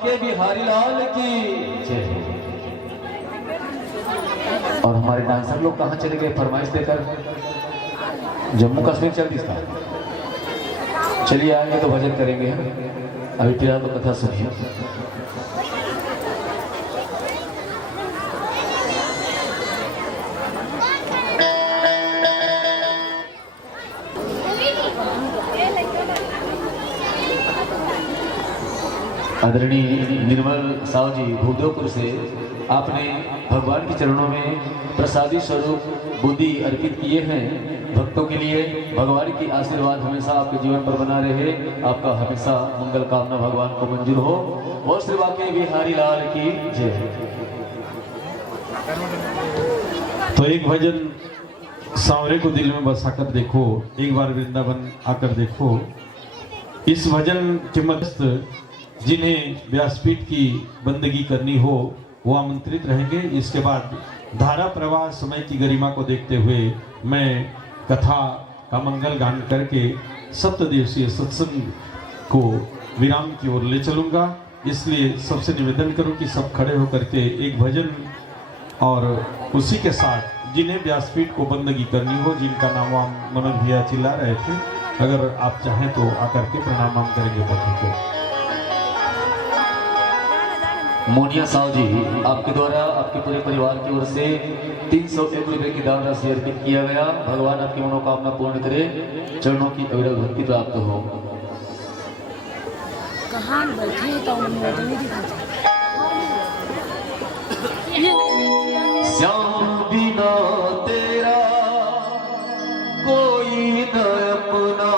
बाके बिहारी लाल की जय। और हमारे डांसर लोग कहाँ चले गए फरमाइश देकर? जम्मू कश्मीर चल दिया। चलिए आएंगे तो भजन करेंगे, अभी फिलहाल तो कथा सुनिए। आदरणीय निर्मल साहु जी भूदेवपुर से आपने भगवान के चरणों में प्रसादी स्वरूप बुद्धि अर्पित किए हैं भक्तों के लिए। भगवान की आशीर्वाद हमेशा आपके जीवन पर बना रहे, आपका हमेशा मंगल कामना भगवान को मंजूर हो। और श्री बाके बिहारी लाल की जय। तो एक भजन सांवरे को दिल में बसाकर देखो, एक बार वृंदावन आकर देखो। इस भजन के मध्यस्थ जिन्हें व्यासपीठ की बंदगी करनी हो वो आमंत्रित रहेंगे। इसके बाद धारा प्रवाह समय की गरिमा को देखते हुए मैं कथा का मंगल गान करके सप्तदिवसीय सत्संग को विराम की ओर ले चलूंगा। इसलिए सबसे निवेदन करूं कि सब खड़े होकर के एक भजन और उसी के साथ जिन्हें व्यासपीठ को बंदगी करनी हो, जिनका नाम मनोज भैया चिल्ला रहे थे, अगर आप चाहें तो आकर के प्रणाम करेंगे पति को। मोनिया साहु जी आपके द्वारा आपके पूरे परिवार की ओर से 301 रुपये की दान राशि अर्पित किया गया। भगवान आपकी मनोकामना पूर्ण करे, चरणों की अविरल भक्ति प्राप्त हो। कहाँ बैठे तो श्याम बिना तेरा कोई न अपना,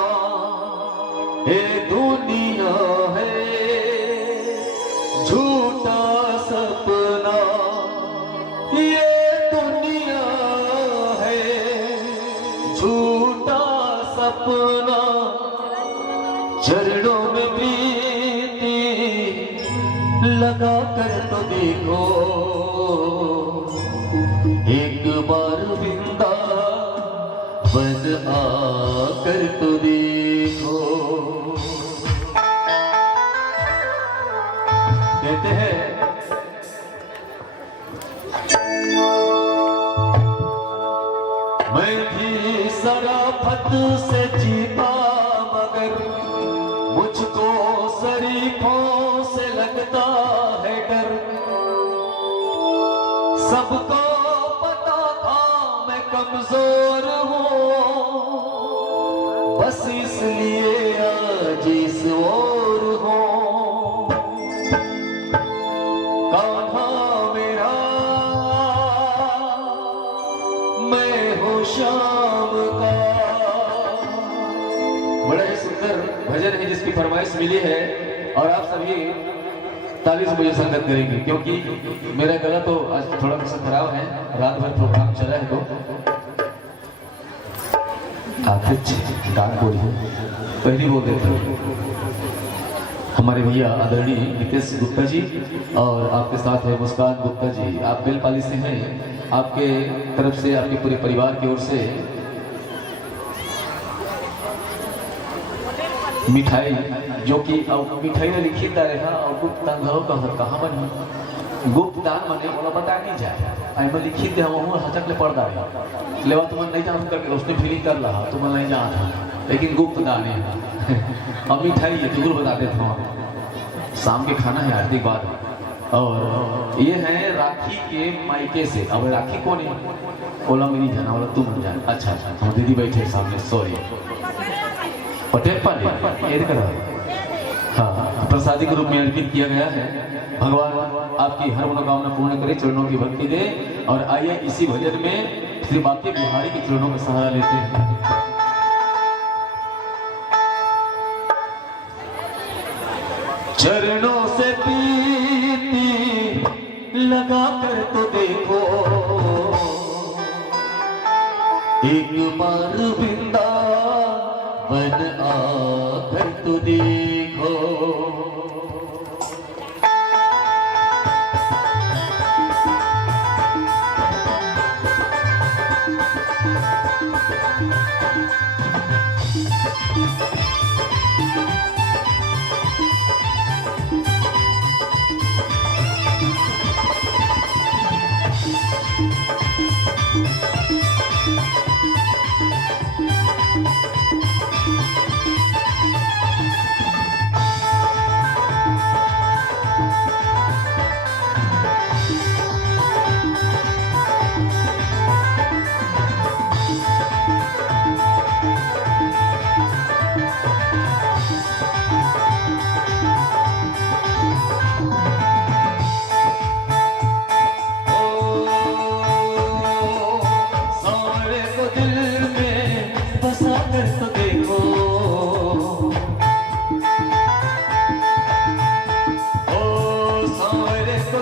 हे दुनिया है झूठा सपना, ये दुनिया है झूठा सपना। चरणों में प्रीति लगा कर तो देखो, एक बार वृंदावन आकर तो देखो। कहते हैं मैं भी शराफत से जीता मगर मुझको शरीफों से लगता है डर। सबको पता था मैं कमजोर हूँ, बस इसलिए आज इस ओर हूँ। कान्हा मेरा मैं हूँ शाम का। बड़ा ही सुंदर भजन है जिसकी फरमाइश मिली है और आप सभी ताली से मुझे संगत करेंगे, क्योंकि मेरा गला तो आज थोड़ा सा खराब है, रात भर प्रोग्राम चला है। तो आप गान बोलिए, पहली बोल देते हमारे भैया आदरणीय नितेश गुप्ता जी और आपके साथ है मुस्कान गुप्ता जी। आप बेलपाली से हैं, आपके तरफ से आपके पूरे परिवार की ओर से मिठाई, जो कि मिठाई ने लिखित रहा और गुप्त दान घरों का कहाँ बनी गुप्त दान माने बोला बता नहीं जाए। आई में लिखित हम हचक ले पड़ रहा लेवा तुम नहीं जान करके उसने फीलिंग कर रहा तुम नहीं जाना, लेकिन गुप्त दान है। और मिठाई है जरूर बताते थे, शाम के खाना है आरती बाद। और ये है राखी के मायके से। अब राखी कौन है? बोला मेरी जाना, बोला तुम जान। अच्छा अच्छा, हम दीदी बैठे सामने, सॉरी पटेल पर ये करो। हाँ, प्रसादी के रूप में अर्पित किया गया है। भगवान आपकी हर मनोकामना पूर्ण करे, चरणों की भक्ति दे। और आइए इसी भजन में श्री बाके बिहारी के चरणों का सहारा लेते हैं। चरणों से प्रीति लगा कर तो देखो, एक बार वृंदावन आकर तो देखो।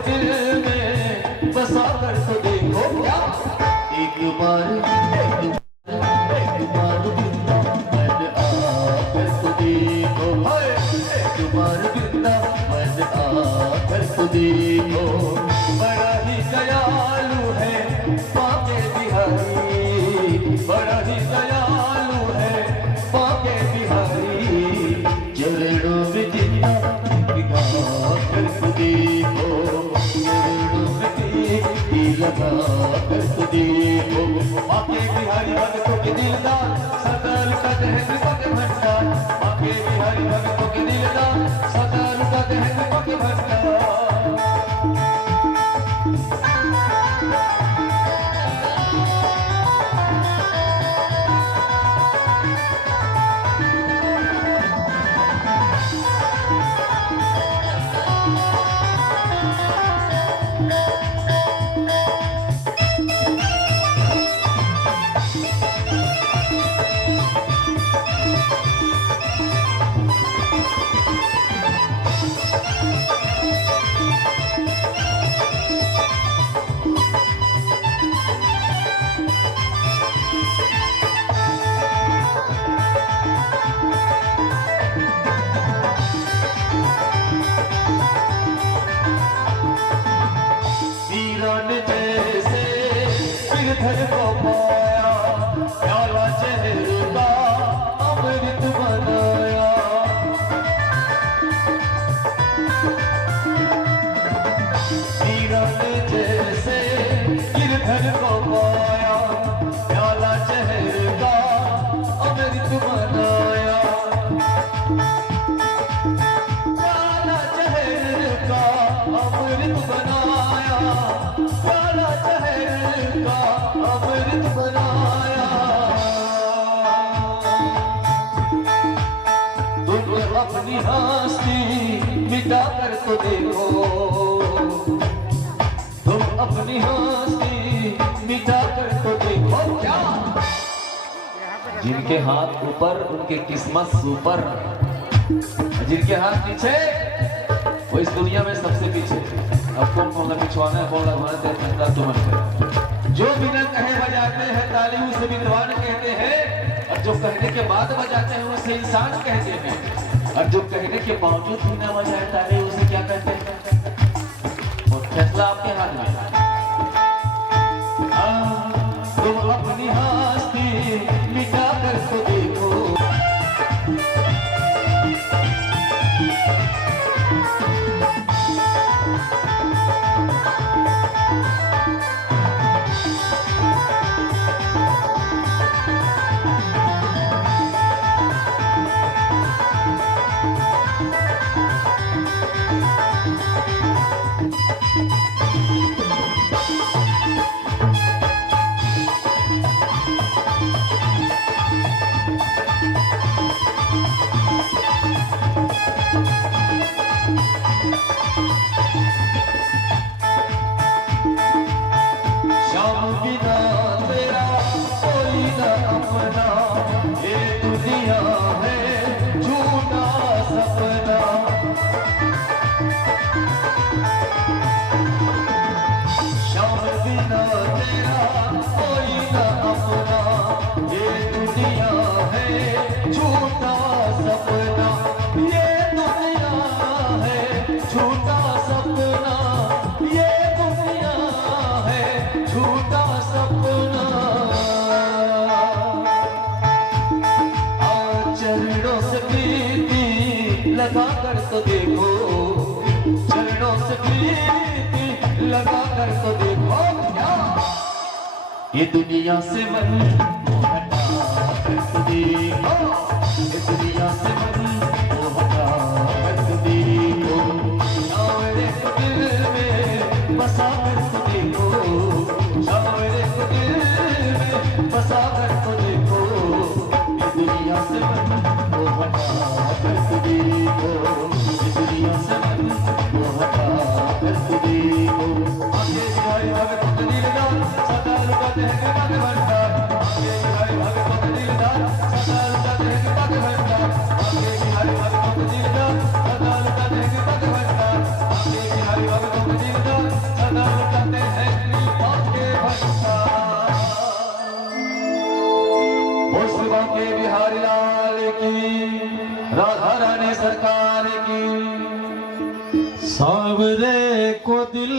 दिल में बसा कर तो देखो क्या। एक बार वृंदावन आकर तो देखो, एक बार वृंदावन आकर तो देखो। बड़ा ही दयालु है बाके बिहारी, बड़ा ही दयालु है बाके बिहारी। चरणों में जिंदा लगा कर तो देखो, चरणों में टीकी लगा कर तो देखो। बाके बिहारी भक्तों के दिलदार, सदा लुटाते हैं कृपा के भंडार। बाके बिहारी भक्तों के दिलदार, सदा लुटाते हैं कृपा के भंडार। गिरधर को पाया, प्याला जहर का अमृत बनाया। वीरन जैसे गिरधर को पाया, प्याला जहर का अमृत बनाया। प्याला जहर का अमृत बनाया, प्याला जहर का अमृत बनाया। तुम अपनी हस्ती मिटा कर तो देखो, तुम अपनी हस्ती मिटा कर तो देखो क्या। जिनके हाथ ऊपर उनके किस्मत सुपर, जिनके हाथ पीछे वो इस दुनिया में सबसे पीछे। अब कौन कौन पिछवाना है, कौन लगवाना है, फैसला तुम करो। जो बिना कहे बजाते हैं ताली उसे विद्वान कहते हैं, और जो कहने के बाद बजाते हैं उसे इंसान कहते हैं, और जो कहने के बावजूद भी न बजाए ताली उसे क्या कहते हैं। और फैसला आपके हाथ में। तुम अपनी हस्ती मिटा कर तो देखो, लगा कर तो देखो, चरणों से प्रीति लगा कर तो देखो क्या। ये दुनिया से मन हटा कर तो देखो, ये दुनिया से मन हटा कर तो देखो। सावरे को दिल में बसा कर तो देखो, सावरे को दिल में बसा कर तो देखो। ये दुनिया से मन हटा कर तो देखो, इस दुनिया से मन को हटा कर तो देखो। आगे बिहारी भगत को दिलदार, सदा लुटाते हैं कृपा के भंडार। आगे बिहारी भगत को दिलदार, सदा लुटाते हैं हमरे को दिल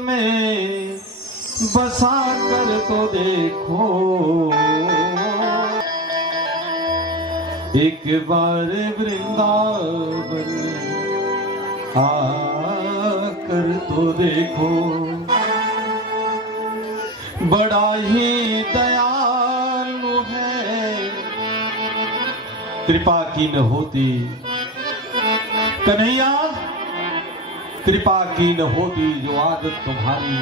में बसा कर तो देखो, एक बार वृंदावन आकर तो देखो। बड़ा ही दयालु है, कृपा की न होती कन्हैया, कृपा की न होती जो आदत तुम्हारी,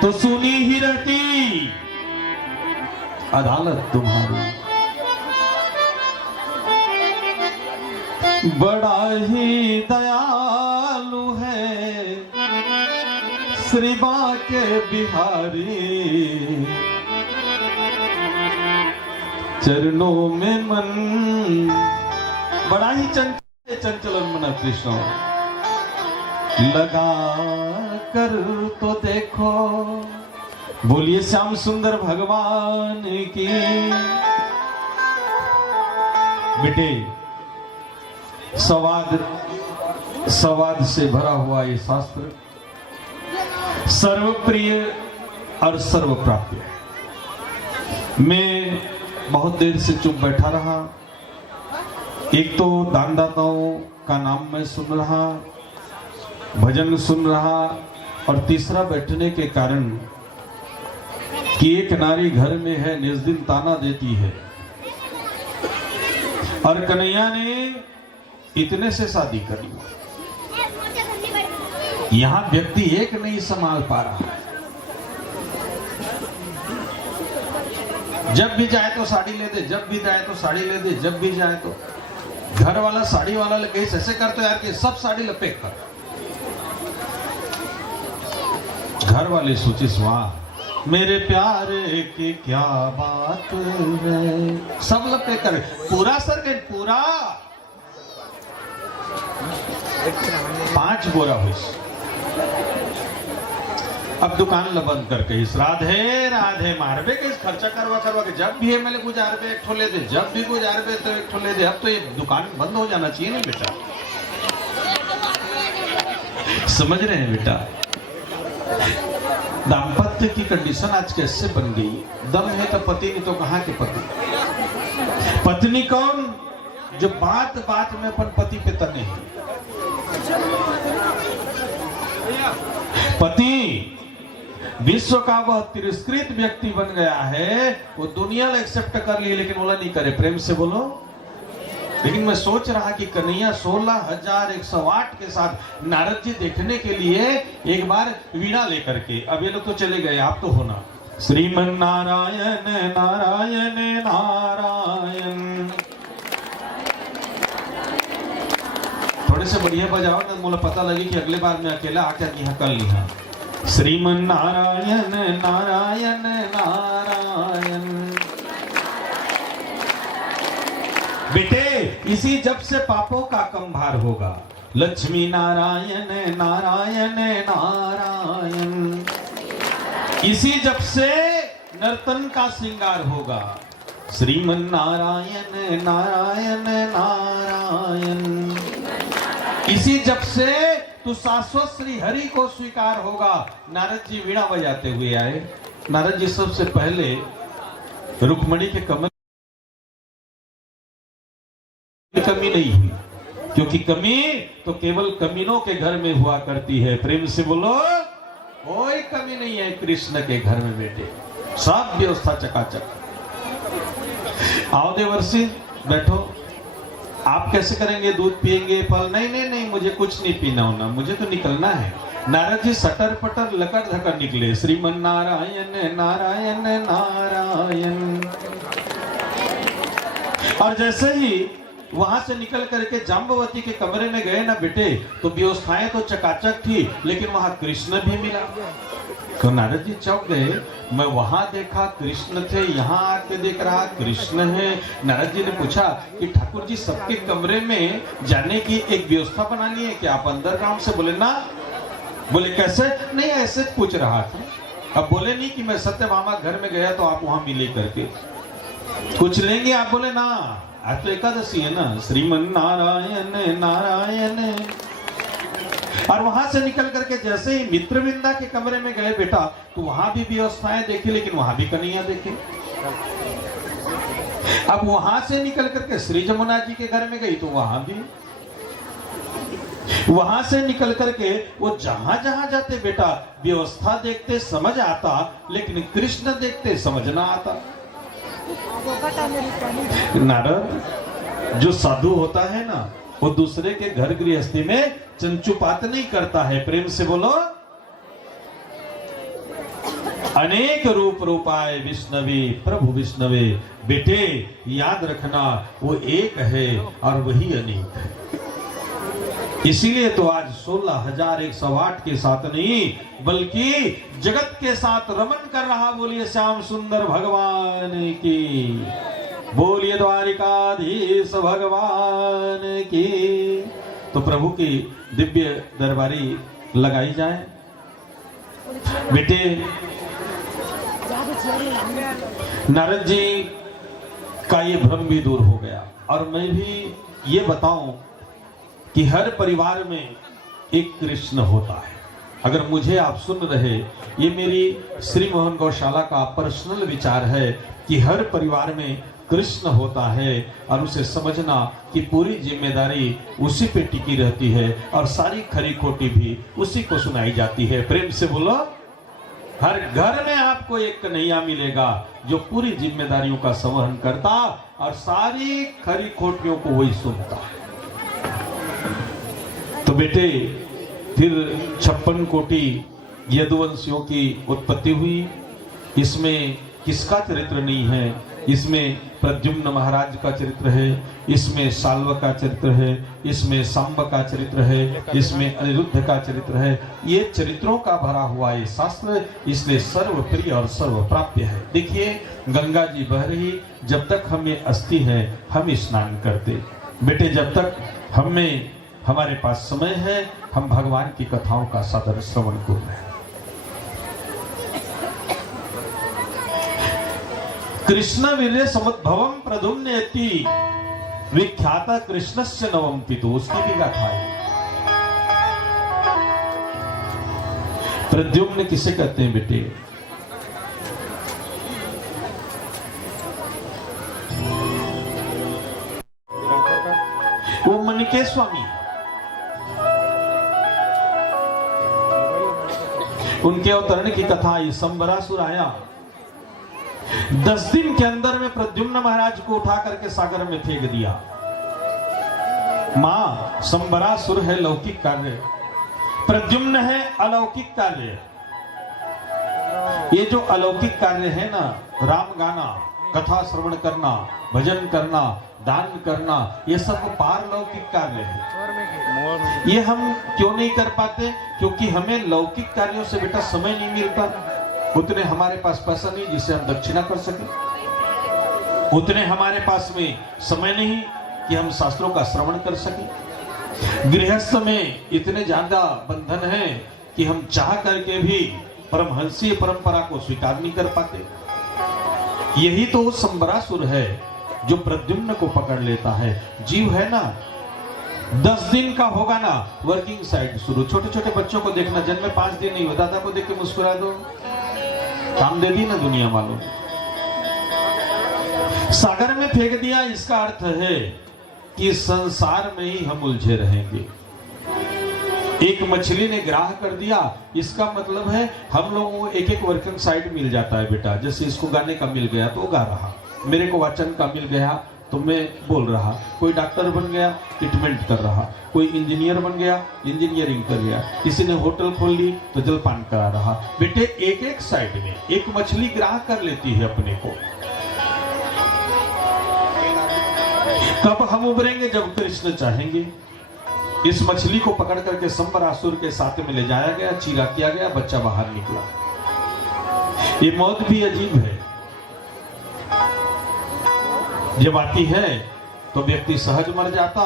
तो सुनी ही रहती अदालत तुम्हारी। बड़ा ही दयालु है श्री बांके बिहारी, चरणों में मन बड़ा ही चंचलन मन कृष्ण लगा कर तो देखो। बोलिए श्याम सुंदर भगवान की। बेटे सवाद से भरा हुआ ये शास्त्र सर्वप्रिय और सर्वप्राप्य है। मैं बहुत देर से चुप बैठा रहा, एक तो दानदाताओं का नाम मैं सुन रहा, भजन सुन रहा, और तीसरा बैठने के कारण कि एक नारी घर में है निज दिन ताना देती है, और कन्हैया ने इतने से शादी कर ली। यहां व्यक्ति एक नहीं संभाल पा रहा है, जब भी जाए तो साड़ी ले दे, जब भी जाए तो साड़ी ले दे, जब भी जाए तो घर वाला साड़ी वाला लगे ऐसे कर तो यार कि सब साड़ी लपेट कर। घर वाले सोचे वाह मेरे प्यारे की क्या बात है, सब लपेट कर पूरा सर के पूरा 5 बोरा हुई। अब दुकान बंद करके इस राधे राधे मारबे के खर्चा करवा के जब भी है मेरे गुजारबे एक ठो ले दे, जब भी गुजारबे तो एक ठो ले दे। अब तो ये दुकान बंद हो जाना चाहिए ना बेटा, समझ रहे हैं बेटा। दाम्पत्य की कंडीशन आज कैसे बन गई, दम है तो पति नहीं तो कहां के पति। पत्नी कौन जो बात बात में अपन पति पे तने है। पति विश्व का वह तिरस्कृत व्यक्ति बन गया है, वो दुनिया ने एक्सेप्ट कर ली लेकिन बोला नहीं करे। प्रेम से बोलो। लेकिन मैं सोच रहा कि कन्हैया 16,108 के साथ नारद जी देखने के लिए एक बार वीणा लेकर के, अब ये लोग तो चले गए, आप तो होना। श्रीमन नारायण नारायण नारायण। थोड़े से बढ़िया बजाओ ना, मुझे पता लगे कि अगले बार मैं अकेला आकर यहाँ कर लिया। श्रीमन नारायण नारायण नारायण। बेटे इसी जब से पापों का कम भार होगा। लक्ष्मी नारायण नारायण नारायण। इसी जब से नर्तन का श्रृंगार होगा। श्रीमन नारायण नारायण नारायण। इसी जब से तू शाश्वत श्री हरि को स्वीकार होगा। नारद जी वीणा बजाते हुए आए। नारद जी सबसे पहले रुक्मणी के कमर कमी नहीं हुई, क्योंकि कमी तो केवल कमीनों के घर में हुआ करती है। प्रेम से बोलो, कोई कमी नहीं है कृष्ण के घर में बेटे, सब व्यवस्था चकाचक। आओ देवर्षि बैठो। आप कैसे करेंगे, दूध पिएंगे, फल? नहीं नहीं नहीं, मुझे कुछ नहीं पीना होना, मुझे तो निकलना है। नारद जी सटर पटर लकर धकर निकले। श्रीमन नारायण नारायण नारायण। और जैसे ही वहां से निकल करके जाम्बवती के कमरे में गए ना बेटे, तो व्यवस्थाएं तो चकाचक थी, लेकिन वहां कृष्ण भी मिला। तो नारद जी चौंक गए। मैं वहां देखा कृष्ण थे, यहाँ आके देख रहा कृष्ण है। नारद जी ने पूछा कि ठाकुर जी सबके कमरे में जाने की एक व्यवस्था बनानी है क्या, आप अंडरग्राउंड से? बोले ना। बोले कैसे? नहीं ऐसे पूछ रहा था। अब बोले नहीं कि मैं सत्यभामा घर में गया तो आप वहां मिले करके कुछ लेंगे? आप बोले ना, आज तो एकादशी है ना। श्रीमन नारायण नारायण। और वहां से निकल करके जैसे ही मित्रविंदा के कमरे में गए बेटा, तो वहां भी व्यवस्थाएं देखी, लेकिन वहां भी कन्हैया देखे। अब वहां से निकल करके श्री जमुना जी के घर में गई, तो वहां भी, वहां से निकल करके वो जहां जहां जाते बेटा, व्यवस्था देखते समझ आता, लेकिन कृष्ण देखते समझ ना आता। नारद जो साधु होता है ना, वो दूसरे के घर गृहस्थी में चंचुपात नहीं करता है। प्रेम से बोलो, अनेक रूप रूपाय विष्णवे प्रभु विष्णवे। बेटे याद रखना, वो एक है और वही अनेक है। इसीलिए तो आज 16,108 के साथ नहीं, बल्कि जगत के साथ रमन कर रहा। बोलिए श्याम सुंदर भगवान की, बोलिए द्वारिकाधीश भगवान की। तो प्रभु की दिव्य दरबारी लगाई जाए। बेटे नारद जी का ये भ्रम भी दूर हो गया। और मैं भी ये बताऊं कि हर परिवार में एक कृष्ण होता है। अगर मुझे आप सुन रहे, ये मेरी श्री मोहन गौशाला का पर्सनल विचार है कि हर परिवार में कृष्ण होता है, और उसे समझना कि पूरी जिम्मेदारी उसी पे टिकी रहती है, और सारी खरी खोटी भी उसी को सुनाई जाती है। प्रेम से बोलो, हर घर में आपको एक कन्हैया मिलेगा जो पूरी जिम्मेदारियों का संवहन करता और सारी खरी खोटियों को वही सुनता है। तो बेटे फिर 56 कोटि यदुवंशियों की उत्पत्ति हुई। इसमें किसका चरित्र नहीं है? इसमें प्रद्युम्न महाराज का चरित्र है, इसमें साल्व का चरित्र है, इसमें सांब का चरित्र है, इसमें अनिरुद्ध का चरित्र है। ये चरित्रों का भरा हुआ ये शास्त्र, इसलिए सर्वप्रिय और सर्व प्राप्य है। देखिए गंगा जी बह रही, जब तक हमें अस्थि है हम स्नान करते। बेटे जब तक हमें हमारे पास समय है, हम भगवान की कथाओं का सदर श्रवण कर रहे हैं। कृष्ण वीर्य समुद्भवम प्रद्युम्नेति विख्याता कृष्णस्य नवम पितु, उसकी भी गाथा है। प्रद्युम्न किसे कहते हैं बेटे? वो मन के स्वामी, उनके अवतरण की कथा आई। संबरासुर आया, 10 दिन के अंदर में प्रद्युम्न महाराज को उठा करके सागर में फेंक दिया। मां संबरासुर है लौकिक कार्य, प्रद्युम्न है अलौकिक कार्य। ये जो अलौकिक कार्य है ना, राम गाना, कथा श्रवण करना, भजन करना, दान करना, ये सब पारलौकिक कार्य है। ये हम क्यों नहीं कर पाते? क्योंकि हमें लौकिक कार्यों से बेटा समय नहीं मिलता। उतने हमारे पास पैसा नहीं जिससे हम दक्षिणा कर सके, उतने हमारे पास में समय नहीं कि हम शास्त्रों का श्रवण कर सके। गृहस्थ में इतने ज्यादा बंधन हैं कि हम चाह करके भी परमहंसीय परंपरा को स्वीकार नहीं कर पाते। यही तो संबरासुर है जो प्रद्युम्न को पकड़ लेता है। जीव है ना, 10 दिन का होगा ना, वर्किंग साइड शुरू। छोटे छोटे बच्चों को देखना, जन्म में 5 दिन नहीं हुआ, दादा को देख के मुस्कुरा दो, काम दे दी ना दुनिया वालों। सागर में फेंक दिया, इसका अर्थ है कि संसार में ही हम उलझे रहेंगे। एक मछली ने ग्राह कर दिया, इसका मतलब है हम लोगों को एक एक वर्किंग साइड मिल जाता है बेटा। जैसे इसको गाने का मिल गया तो गा रहा, मेरे को वाचन का मिल गया तो मैं बोल रहा, कोई डॉक्टर बन गया ट्रीटमेंट कर रहा, कोई इंजीनियर बन गया इंजीनियरिंग कर गया, किसी ने होटल खोल ली तो जलपान करा रहा। बेटे एक एक साइड में एक मछली ग्राह कर लेती है अपने को। कब हम उभरेंगे? जब कृष्ण चाहेंगे। इस मछली को पकड़ करके संबरासुर के साथ में ले जाया गया, चीरा किया गया, बच्चा बाहर निकला। ये मौत भी अजीब है। जब आती है तो व्यक्ति सहज मर जाता,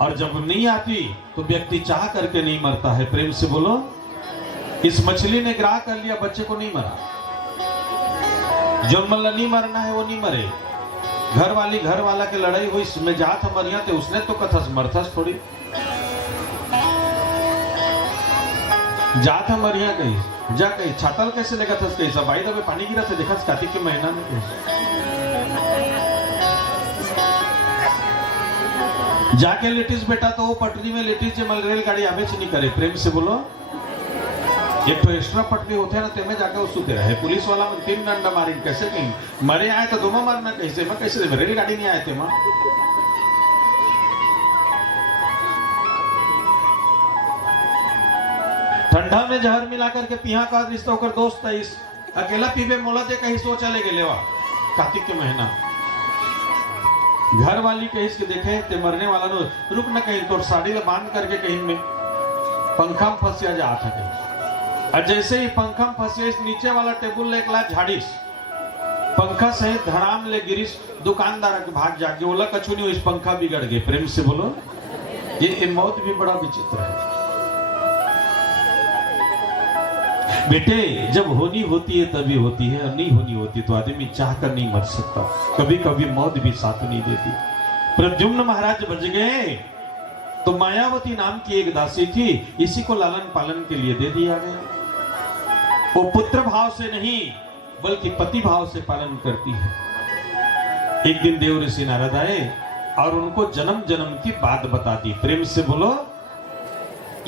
और जब नहीं आती तो व्यक्ति चाह करके नहीं मरता है। प्रेम से बोलो, इस मछली ने ग्राह कर लिया, बच्चे को नहीं मरा। जो मतलब नहीं मरना है वो नहीं मरे। घर वाली घर वाला के लड़ाई हुई, इसमें जात मरिया थे, उसने तो कथस मरथस थोड़ी। जात हम मरिया कहीं जा कहीं छातल कैसे लेगा था कहीं सब भाई दबे पानी गिरा था देखा कार्तिक के महीना में जाके लेटिस बेटा तो वो पटरी में लेटिस जो रेलगाड़ी आवे नहीं करे प्रेम से बोलो एक तो एक्स्ट्रा पटरी होते हैं ना तेमें जाके वो सुते रहे पुलिस वाला में 3 डंडा मारी कैसे कहीं मरे आए तो दोनों मारना कैसे मैं कैसे रेलगाड़ी नहीं आए थे मां ठंडा में जहर मिला करके पिया का रिश्ता होकर दोस्त है इस अकेला पीबे मोला दे कहीं सो चले गए लेवा कार्तिक के महीना घर वाली कहीं इसके देखे ते मरने वाला नो रुक न कहीं तो साड़ी बांध करके कहीं में पंखा में फंसिया जा था कहीं और जैसे ही पंखा में फंसे इस नीचे वाला टेबुल ले एकला झाड़ीस पंखा सहित धड़ाम ले गिरीश दुकानदार के भाग जाके बोला कछु नहीं इस पंखा बिगड़ गए प्रेम से बोलो ये मौत भी बड़ा विचित्र है बेटे जब होनी होती है तभी होती है और नहीं होनी होती तो आदमी चाह कर नहीं मर सकता कभी कभी मौत भी साथ नहीं देती प्रद्युम्न महाराज बच गए तो मायावती नाम की एक दासी थी इसी को लालन पालन के लिए दे दिया गया वो पुत्र भाव से नहीं बल्कि पति भाव से पालन करती है एक दिन देव ऋषि नारद आए और उनको जन्म जन्म की बात बता दी प्रेम से बोलो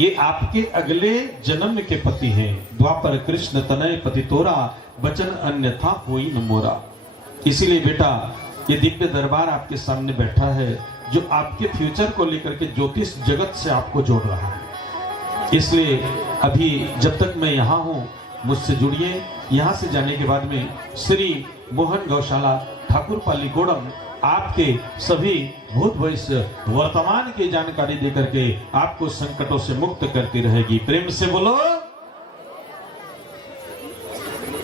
ये आपके अगले जन्म के पति हैं द्वापर कृष्ण तनय पति तोरा वचन अन्यथा कोई न मोरा इसीलिए बेटा ये दिव्य दरबार आपके सामने बैठा है जो आपके फ्यूचर को लेकर के ज्योतिष जगत से आपको जोड़ रहा है इसलिए अभी जब तक मैं यहाँ हूँ मुझसे जुड़िए यहाँ से जाने के बाद में श्री मोहन गौशाला ठाकुर पाली गोड़म आपके सभी भूत भविष्य वर्तमान की जानकारी देकर के आपको संकटों से मुक्त करती रहेगी प्रेम से बोलो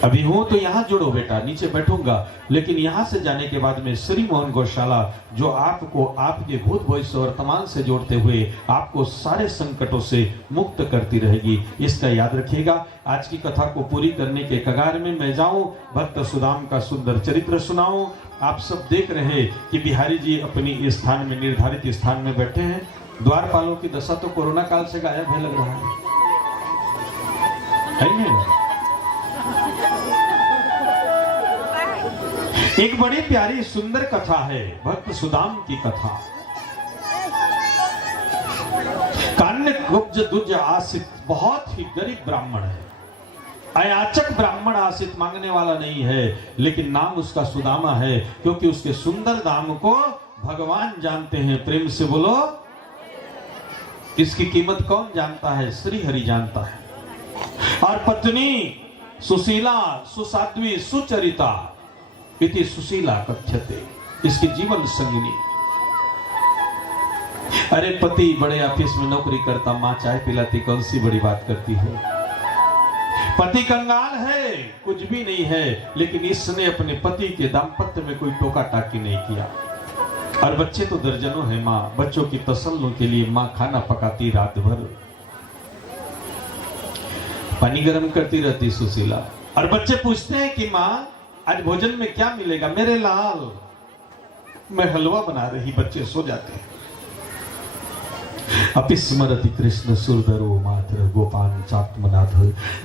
अभी हूं तो यहां जुड़ो बेटा नीचे बैठूंगा लेकिन यहां से जाने के बाद में श्री मोहन गौशाला जो आपको आपके भूत भविष्य वर्तमान से जोड़ते हुए आपको सारे संकटों से मुक्त करती रहेगी इसका याद रखिएगा आज की कथा को पूरी करने के कगार में मैं जाऊं भक्त सुदाम का सुंदर चरित्र सुनाऊं आप सब देख रहे हैं कि बिहारी जी अपनी स्थान में निर्धारित स्थान में बैठे हैं द्वारपालों की दशा तो कोरोना काल से गायब है लग रहा है एक बड़ी प्यारी सुंदर कथा है भक्त सुदाम की कथा कान्य कुब्ज दुज आसित बहुत ही गरीब ब्राह्मण है अयाचक ब्राह्मण आसित मांगने वाला नहीं है लेकिन नाम उसका सुदामा है क्योंकि उसके सुंदर दाम को भगवान जानते हैं प्रेम से बोलो इसकी कीमत कौन जानता है श्री हरि जानता है और पत्नी सुशीला सुसाध्वी सुचरिता इति सुशीला कथ्यते इसकी जीवन संगिनी अरे पति बड़े ऑफिस में नौकरी करता मां चाय पिलाती कौन सी बड़ी बात करती है पति कंगाल है कुछ भी नहीं है लेकिन इसने अपने पति के दाम्पत्य में कोई टोका टाकी नहीं किया और बच्चे तो दर्जनों हैं माँ बच्चों की तसल्लुम के लिए माँ खाना पकाती रात भर पानी गर्म करती रहती सुशीला और बच्चे पूछते हैं कि माँ आज भोजन में क्या मिलेगा मेरे लाल मैं हलवा बना रही बच्चे सो जाते हैं अपिस्मरति कृष्ण सुरधरो मात्र गोपान चात्मनाथ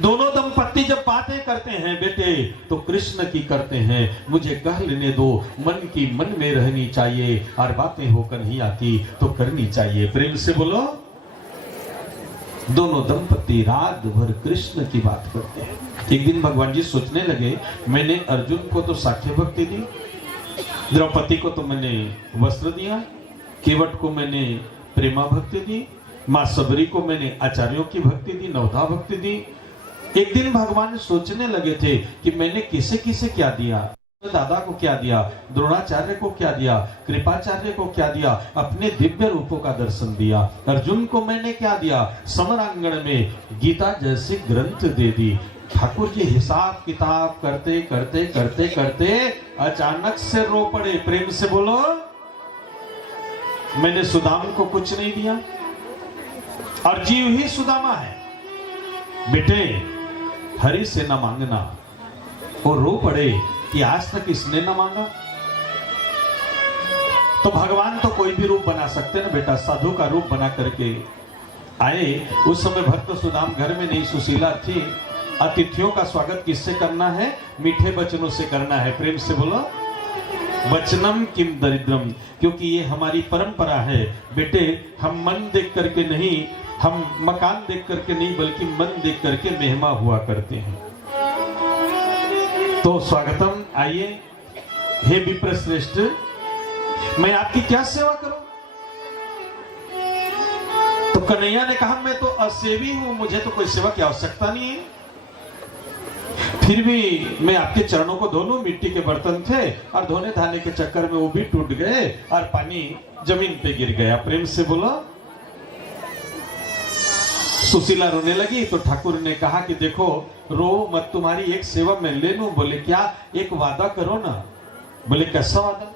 दोनों दंपत्ति जब बातें करते हैं बेटे तो कृष्ण की करते हैं मुझे कह लेने दो मन की मन में रहनी चाहिए और बातें होकर ही आती तो करनी चाहिए प्रेम से बोलो दोनों दंपत्ति रात भर कृष्ण की बात करते हैं एक दिन भगवान जी सोचने लगे मैंने अर्जुन को तो साख्य भक्ति दी द्रौपदी को तो मैंने वस्त्र दिया केवट को मैंने प्रेमा भक्ति दी मां सबरी को मैंने आचार्यों की भक्ति दी नवधा भक्ति दी एक दिन भगवान सोचने लगे थे कि मैंने किसे किसे क्या दिया दादा को क्या दिया द्रोणाचार्य को क्या दिया कृपाचार्य को क्या दिया अपने दिव्य रूपों का दर्शन दिया अर्जुन को मैंने क्या दिया समरांगण में गीता जैसे ग्रंथ दे दी ठाकुर जी हिसाब किताब करते करते करते करते अचानक से रो पड़े प्रेम से बोलो मैंने सुदाम को कुछ नहीं दिया और जीव ही सुदामा है बेटे हरि से न मांगना और रो पड़े कि आज तक इसने न मांगा तो भगवान तो कोई भी रूप बना सकते ना बेटा साधु का रूप बना करके आए। उस समय भक्त सुदाम घर में नहीं, सुशीला थी। अतिथियों का स्वागत किससे करना है? मीठे वचनों से करना है। प्रेम से बोलो, वचनम किम दरिद्रम, क्योंकि ये हमारी परंपरा है। बेटे, हम मन देख करके नहीं, हम मकान देख करके नहीं, बल्कि मन देख करके मेहमा हुआ करते हैं। तो स्वागतम, आइए। हे विप्र श्रेष्ठ, मैं आपकी क्या सेवा करूं? तो कन्हैया ने कहा, मैं तो असेवी हूं, मुझे तो कोई सेवा की आवश्यकता नहीं है। फिर भी मैं आपके चरणों को धो लूं। मिट्टी के बर्तन थे और धोने धाने के चक्कर में वो भी टूट गए और पानी जमीन पे गिर गया। प्रेम से बोलो। सुशीला रोने लगी तो ठाकुर ने कहा कि देखो, रो मत, तुम्हारी एक सेवा मैं ले लूं। बोले क्या? एक वादा करो ना। बोले कैसा वादा?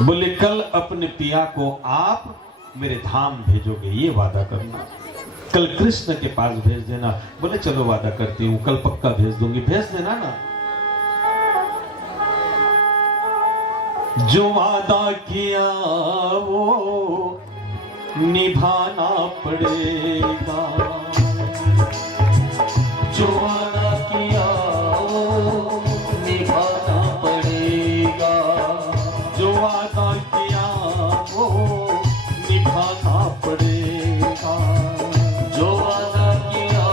बोले कल अपने पिया को आप मेरे धाम भेजोगे, ये वादा करना। कल कृष्ण के पास भेज देना। बोले चलो वादा करती हूँ, कल पक्का भेज दूंगी। भेज देना ना। जो वादा किया वो निभाना पड़ेगा, जो वादा किया वो निभाना पड़ेगा, जो वादा किया वो निभाना पड़ेगा, जो वादा किया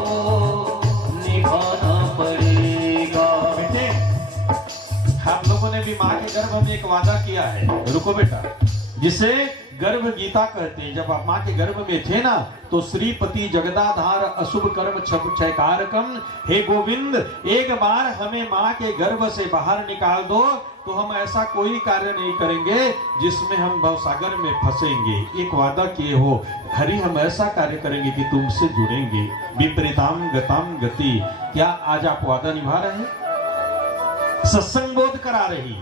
वो निभाना पड़ेगा। बेटे, हम लोगों ने भी माँ के गर्भ में एक वादा किया है। रुको बेटा, जिसे गर्भ गीता कहते हैं। जब आप माँ के गर्भ में थे ना, तो श्रीपति जगदाधार अशुभ कर्म क्षयकारकम, हे गोविंद, एक बार हमें माँ के गर्भ से बाहर निकाल दो तो हम ऐसा कोई कार्य नहीं करेंगे जिसमें हम भवसागर में फंसेंगे। एक वादा किए हो, हरि हम ऐसा कार्य करेंगे कि तुमसे जुड़ेंगे। विपरीताम गताम गति। क्या आज आप वादा निभा रहे हैं? सत्संग बोध करा रही,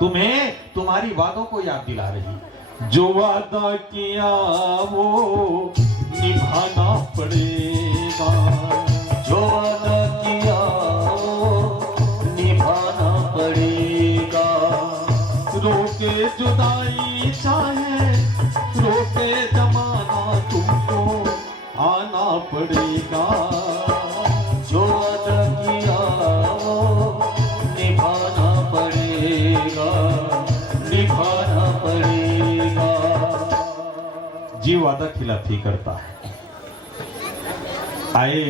तुम्हें तुम्हारी वादों को याद दिला रही। जो वादा किया वो निभाना पड़ेगा, जो वादा किया वो निभाना पड़ेगा, रोके जुदाई चाहे रोके जमाना, तुमको आना पड़ेगा। जो वादा किया वो निभाना पड़ेगा, निभाना पड़ेगा। जीव वादा खिलाफी करता है। आए,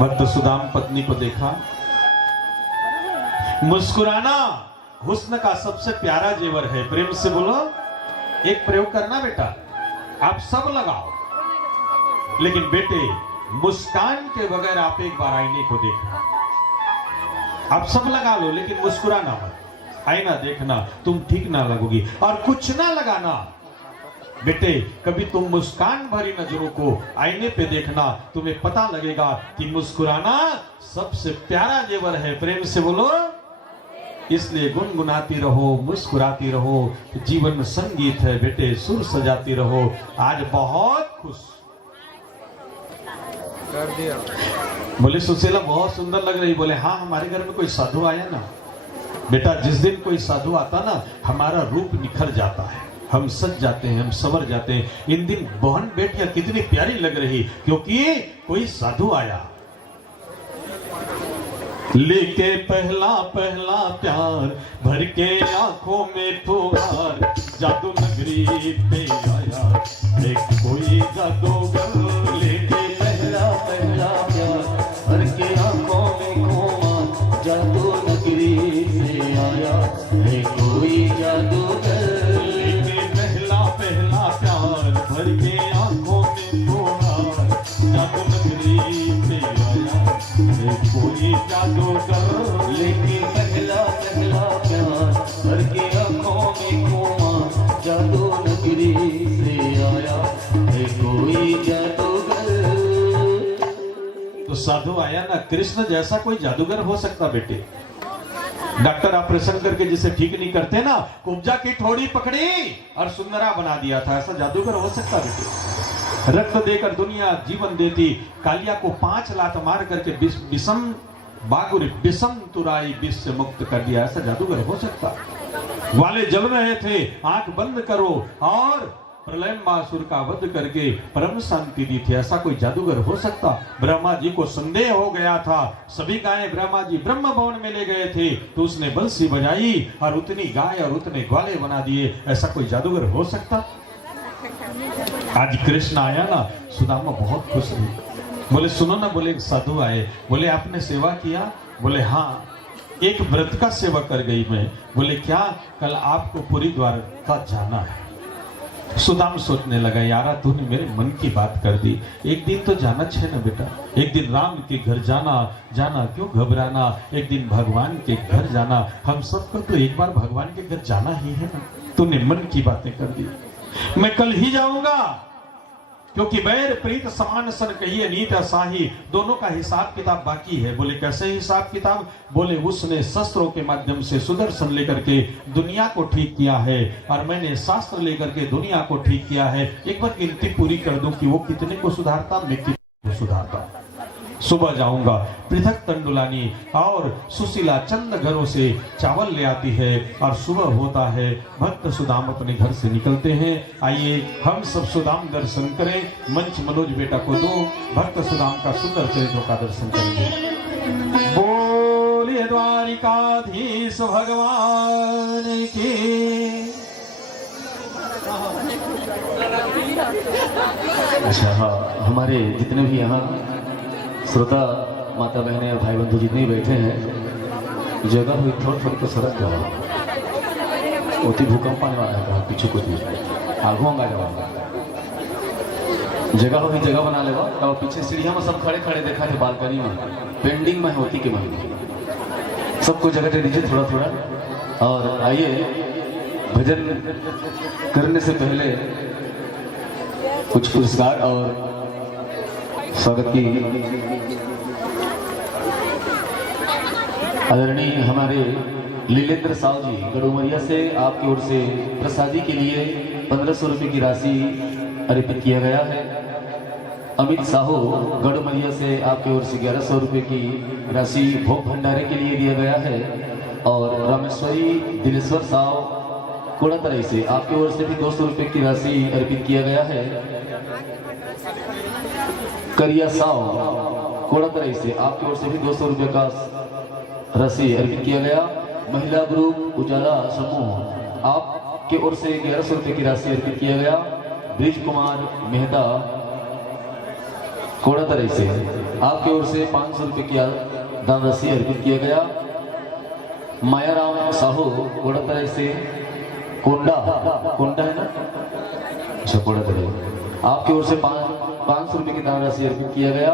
भक्त सुदाम पत्नी को देखा। मुस्कुराना हुस्न का सबसे प्यारा जेवर है। प्रेम से बोलो। एक प्रयोग करना बेटा, आप सब लगाओ, लेकिन बेटे मुस्कान के बगैर आप एक बार आईने को देखना। आप सब लगा लो, लेकिन मुस्कुराना मत। आईना देखना, तुम ठीक ना लगोगी। और कुछ ना लगाना बेटे, कभी तुम मुस्कान भरी नजरों को आईने पे देखना, तुम्हें पता लगेगा कि मुस्कुराना सबसे प्यारा जेवर है। प्रेम से बोलो। इसलिए गुनगुनाती रहो, मुस्कुराती रहो। जीवन संगीत है बेटे, सुर सजाती रहो। आज बहुत खुश कर दिया। बोले सुशीला बहुत सुंदर लग रही। बोले हाँ, हमारे घर में कोई साधु आया ना। बेटा, जिस दिन कोई साधु आता ना, हमारा रूप निखर जाता है, हम सज जाते हैं, हम संवर जाते हैं। इन दिन बहन बेटियां कितनी प्यारी लग रही, क्योंकि कोई साधु आया। लेके पहला पहला प्यार, भर के आंखों में फुहार, जादू नगरी पे आया एक कोई जादूगर। लेके पहला पहला प्यार, भर के आंखों में खोमा, जादू नगरी से आया है कोई जादूगर। लेके पहला पहला प्यार, भर के आंखों में फुहार, जादू नगरी पे आया एक कोई जादूगर। लेके पहला पहला प्यार, भर के आंखों में खोमा, जादू नगरी से आया है कोई जादूगर। तो साधु आया ना। कृष्ण जैसा कोई जादूगर हो सकता बेटे? डॉक्टर ऑपरेशन करके जिसे ठीक नहीं करते ना, कुब्जा की ठोड़ी पकड़ी और सुंदरा बना दिया था, ऐसा जादूगर हो सकता बेटे? रक्त देकर दुनिया जीवन देती, कालिया को 5 लात मार करके विषम बागुर विषम तुराई विष से मुक्त कर दिया, ऐसा जादूगर हो सकता? वाले जल रहे थे, आंख बंद करो और प्रलयंबासुर का वध करके परम शांति दी थी। ऐसा कोई जादूगर हो सकता? ब्रह्मा जी को संदेह हो गया था। सभी गायें ब्रह्मा जी ब्रह्म भवन में ले गए थे, तो उसने बंसी बजाई और उतनी गाय और उतने ग्वाले बना दिए। ऐसा कोई जादूगर हो सकता? आज कृष्ण आया ना, सुदामा बहुत खुश हुई। बोले सुनो ना, बोले एक साधु आए, बोले आपने सेवा किया? बोले हाँ, एक व्रत का सेवा कर गई मैं। बोले क्या? कल आपको पुरी द्वारका जाना है। सुदाम सोचने लगा, यारा तूने मेरे मन की बात कर दी। एक दिन तो जाना चाहिए ना बेटा, एक दिन राम के घर जाना क्यों घबराना, एक दिन भगवान के घर जाना। हम सबको तो एक बार भगवान के घर जाना ही है ना। तूने मन की बातें कर दी। मैं कल ही जाऊंगा, क्योंकि बैर प्रीत समान सन कहिए नीत साही, दोनों का हिसाब किताब बाकी है। बोले कैसे हिसाब किताब? बोले उसने शस्त्रों के माध्यम से सुदर्शन लेकर के दुनिया को ठीक किया है, और मैंने शास्त्र लेकर के दुनिया को ठीक किया है। एक बार गिनती पूरी कर दूं कि वो कितने को सुधारता, मैं कितने को सुधारता। सुबह जाऊंगा, पृथक तंडुलानी और सुशीला चंद घरों से चावल ले आती है, और सुबह होता है भक्त सुदाम अपने घर से निकलते हैं। आइए हम सब सुदाम दर्शन करें। मंच मनोज बेटा को दो, भक्त सुदाम का सुंदर चरित्रों का दर्शन करेंगे। बोलिए द्वारिकाधीश भगवान की। अच्छा हाँ, हमारे जितने भी यहाँ श्रोता माता बहने और भाई बंधु जितने बैठे हैं, जगह हुई थोड़ी तो सड़क जाओ, उतनी भूकंप आने वाला है। कहा पीछे कुछ नहीं, आगू होगा जगह हुई, जगह बना लेगा। और पीछे सीढ़ियाँ में सब खड़े खड़े देखा थे, बालकनी में पेंडिंग में होती के महीने सबको जगह दे दीजिए थोड़ा थोड़ा। और आइए भजन करने से पहले कुछ पुरस्कार और स्वागत की आदरणीय हमारे लीलेंद्र साहु जी गड़ुमरिया से आपकी ओर से प्रसादी के लिए 1500 रुपये की राशि अर्पित किया गया है। अमित साहू गड़ुमरिया से आपकी ओर से 1100 रुपये की राशि भोग भंडारे के लिए दिया गया है। और रामेश्वरी दिलेश्वर साहु कोड़ातराई से आपकी ओर से भी 200 रुपये की राशि अर्पित किया गया है। करिया साव कोड़ातराई से आपकी ओर से भी 200 रुपये का राशि अर्पित किया गया। महिला ग्रुप उजाला समूह आपके ओर से 1100 रुपये की राशि अर्पित किया गया। ब्रिज कुमार मेहता कोड़ातराई से आपकी ओर से 500 रुपये की दान राशि अर्पित किया गया। मायाराम साहू कोड़ातराई से कोंडा है ना, अच्छा कोड़ातराई, आपकी ओर से 500 रुपये की दान राशि अर्पित किया गया।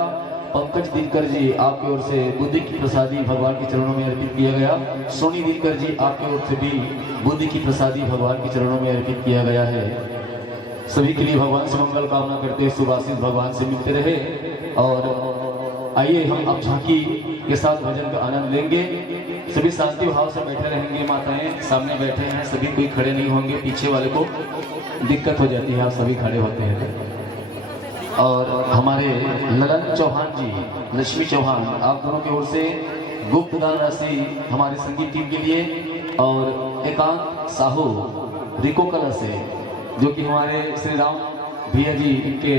पंकज दिनकर जी आपकी ओर से बुद्धि की प्रसादी भगवान के चरणों में अर्पित किया गया। सोनी दिनकर जी आपकी ओर से भी बुद्धि की प्रसादी भगवान के चरणों में अर्पित किया गया है। सभी के लिए भगवान से मंगल कामना करते हुए शुभाशीष भगवान से मिलते रहे। और आइए हम अब झांकी के साथ भजन का आनंद लेंगे। सभी शांति भाव से बैठे रहेंगे। माताएं सामने बैठे हैं, सभी कोई खड़े नहीं होंगे, पीछे वाले को दिक्कत हो जाती है, आप सभी खड़े होते हैं। और हमारे ललन चौहान जी, लक्ष्मी चौहान, आप दोनों की ओर से गुप्त दान राशि हमारे संगीत टीम के लिए। और एकांत साहू रिको कला से, जो कि हमारे श्री राम भैया जी इनके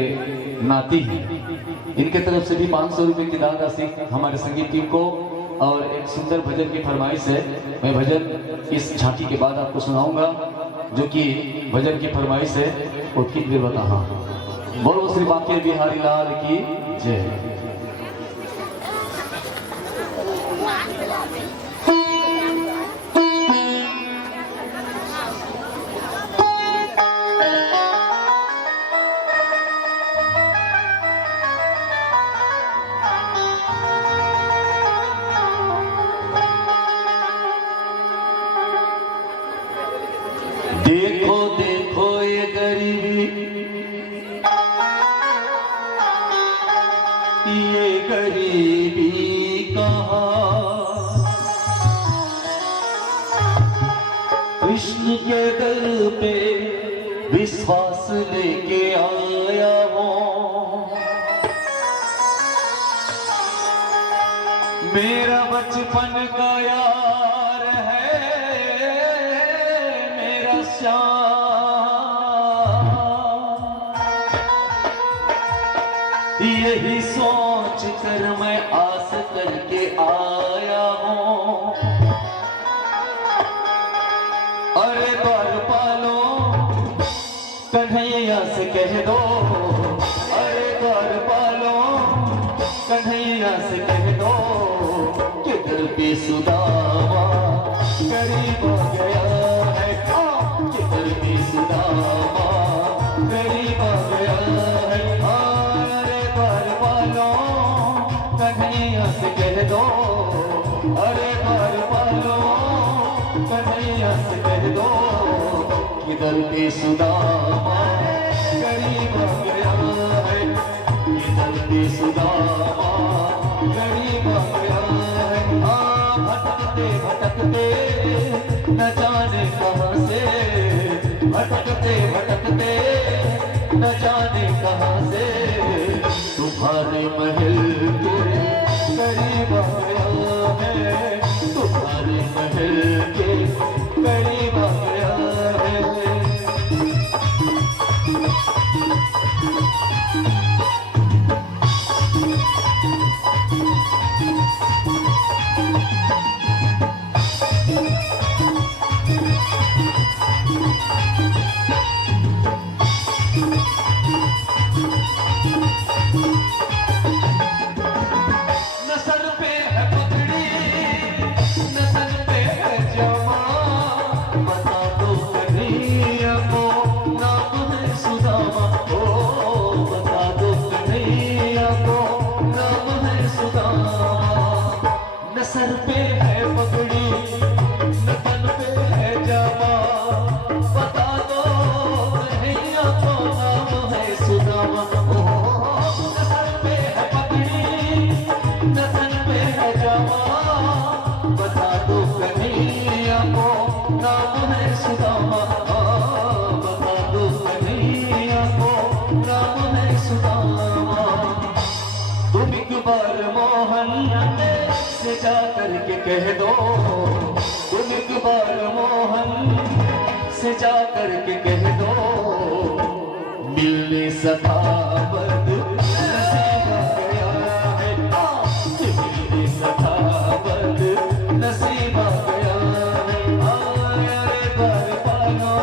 नाती हैं, इनके तरफ से भी 500 रुपये की दान राशि हमारे संगीत टीम को। और एक सुंदर भजन की फरमाइश है, मैं भजन इस झांकी के बाद आपको सुनाऊंगा, जो कि भजन की फरमाइश है। उसकी भी बता, बोलो श्री बांके बिहारी लाल की जय। देखो देखो ये गरीबी कहाँ, कृष्ण के दर पे विश्वास लेके आया हूँ। मेरा बचपन का यार है, मेरा श्याम, यही सोच कर मैं आस करके आया हूँ। अरे द्वार पालो कन्हैया से कह दो, अरे द्वार पालो कन्हैया से कह दो कि दर पे सुदामा गरीब हो गया है, कि दर पे सुदामा गरीब हो गया है। अरे द्वार पालो कन्हैया से कह दो, अरे द्वार पालो कन्हैया से कह दो कि दर पे सुदामा गरीब हो गया है, कि दर पे सुदामा गरीब हो गया है। भटकते भटकते न जाने कहाँ से, भटकते भटकते न जाने कहाँ से तुम्हारे महल के करीब आ गया है, तुम्हारे महल के करीब आ गया है। सर पे है पगड़ी न तन पे है जामा, बता दो कन्हैया को नाम है सुदामा। न सर पे है पगड़ी न तन पे है जामा, बता दो कन्हैया को नाम है सुदामा, बता दो कन्हैया को नाम है सुदामा। तुम एक बार मोहन से जा करके कह दो, तुम एक बार मोहन से जा करके कह दो मिलने सखावत नसीब आ गया है, मिलने सखावत नसीब आ गया है। अरे द्वार पालो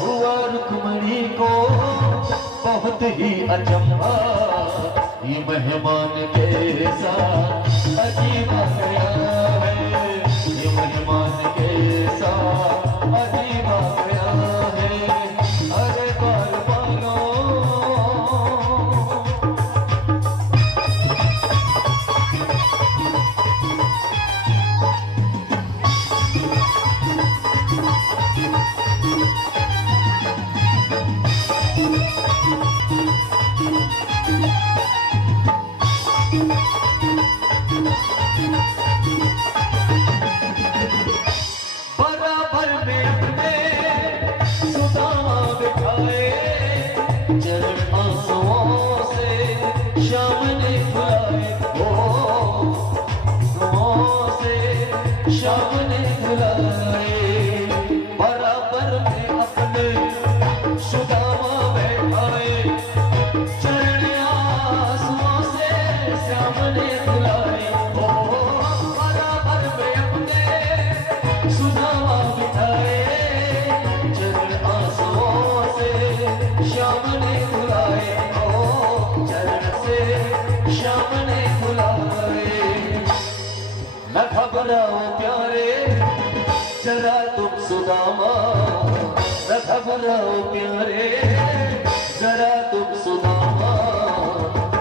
हुआ रुक्मणी को बहुत ही अचंभा, ये मेहमान के साथ अजीब आ गया है, ये मेहमान के साथ अजीब आ गया है। अरे द्वार पालो घबराओ प्यारे जरा तुम सुदामा, न घबराओ प्यारे जरा तुम सुदामा,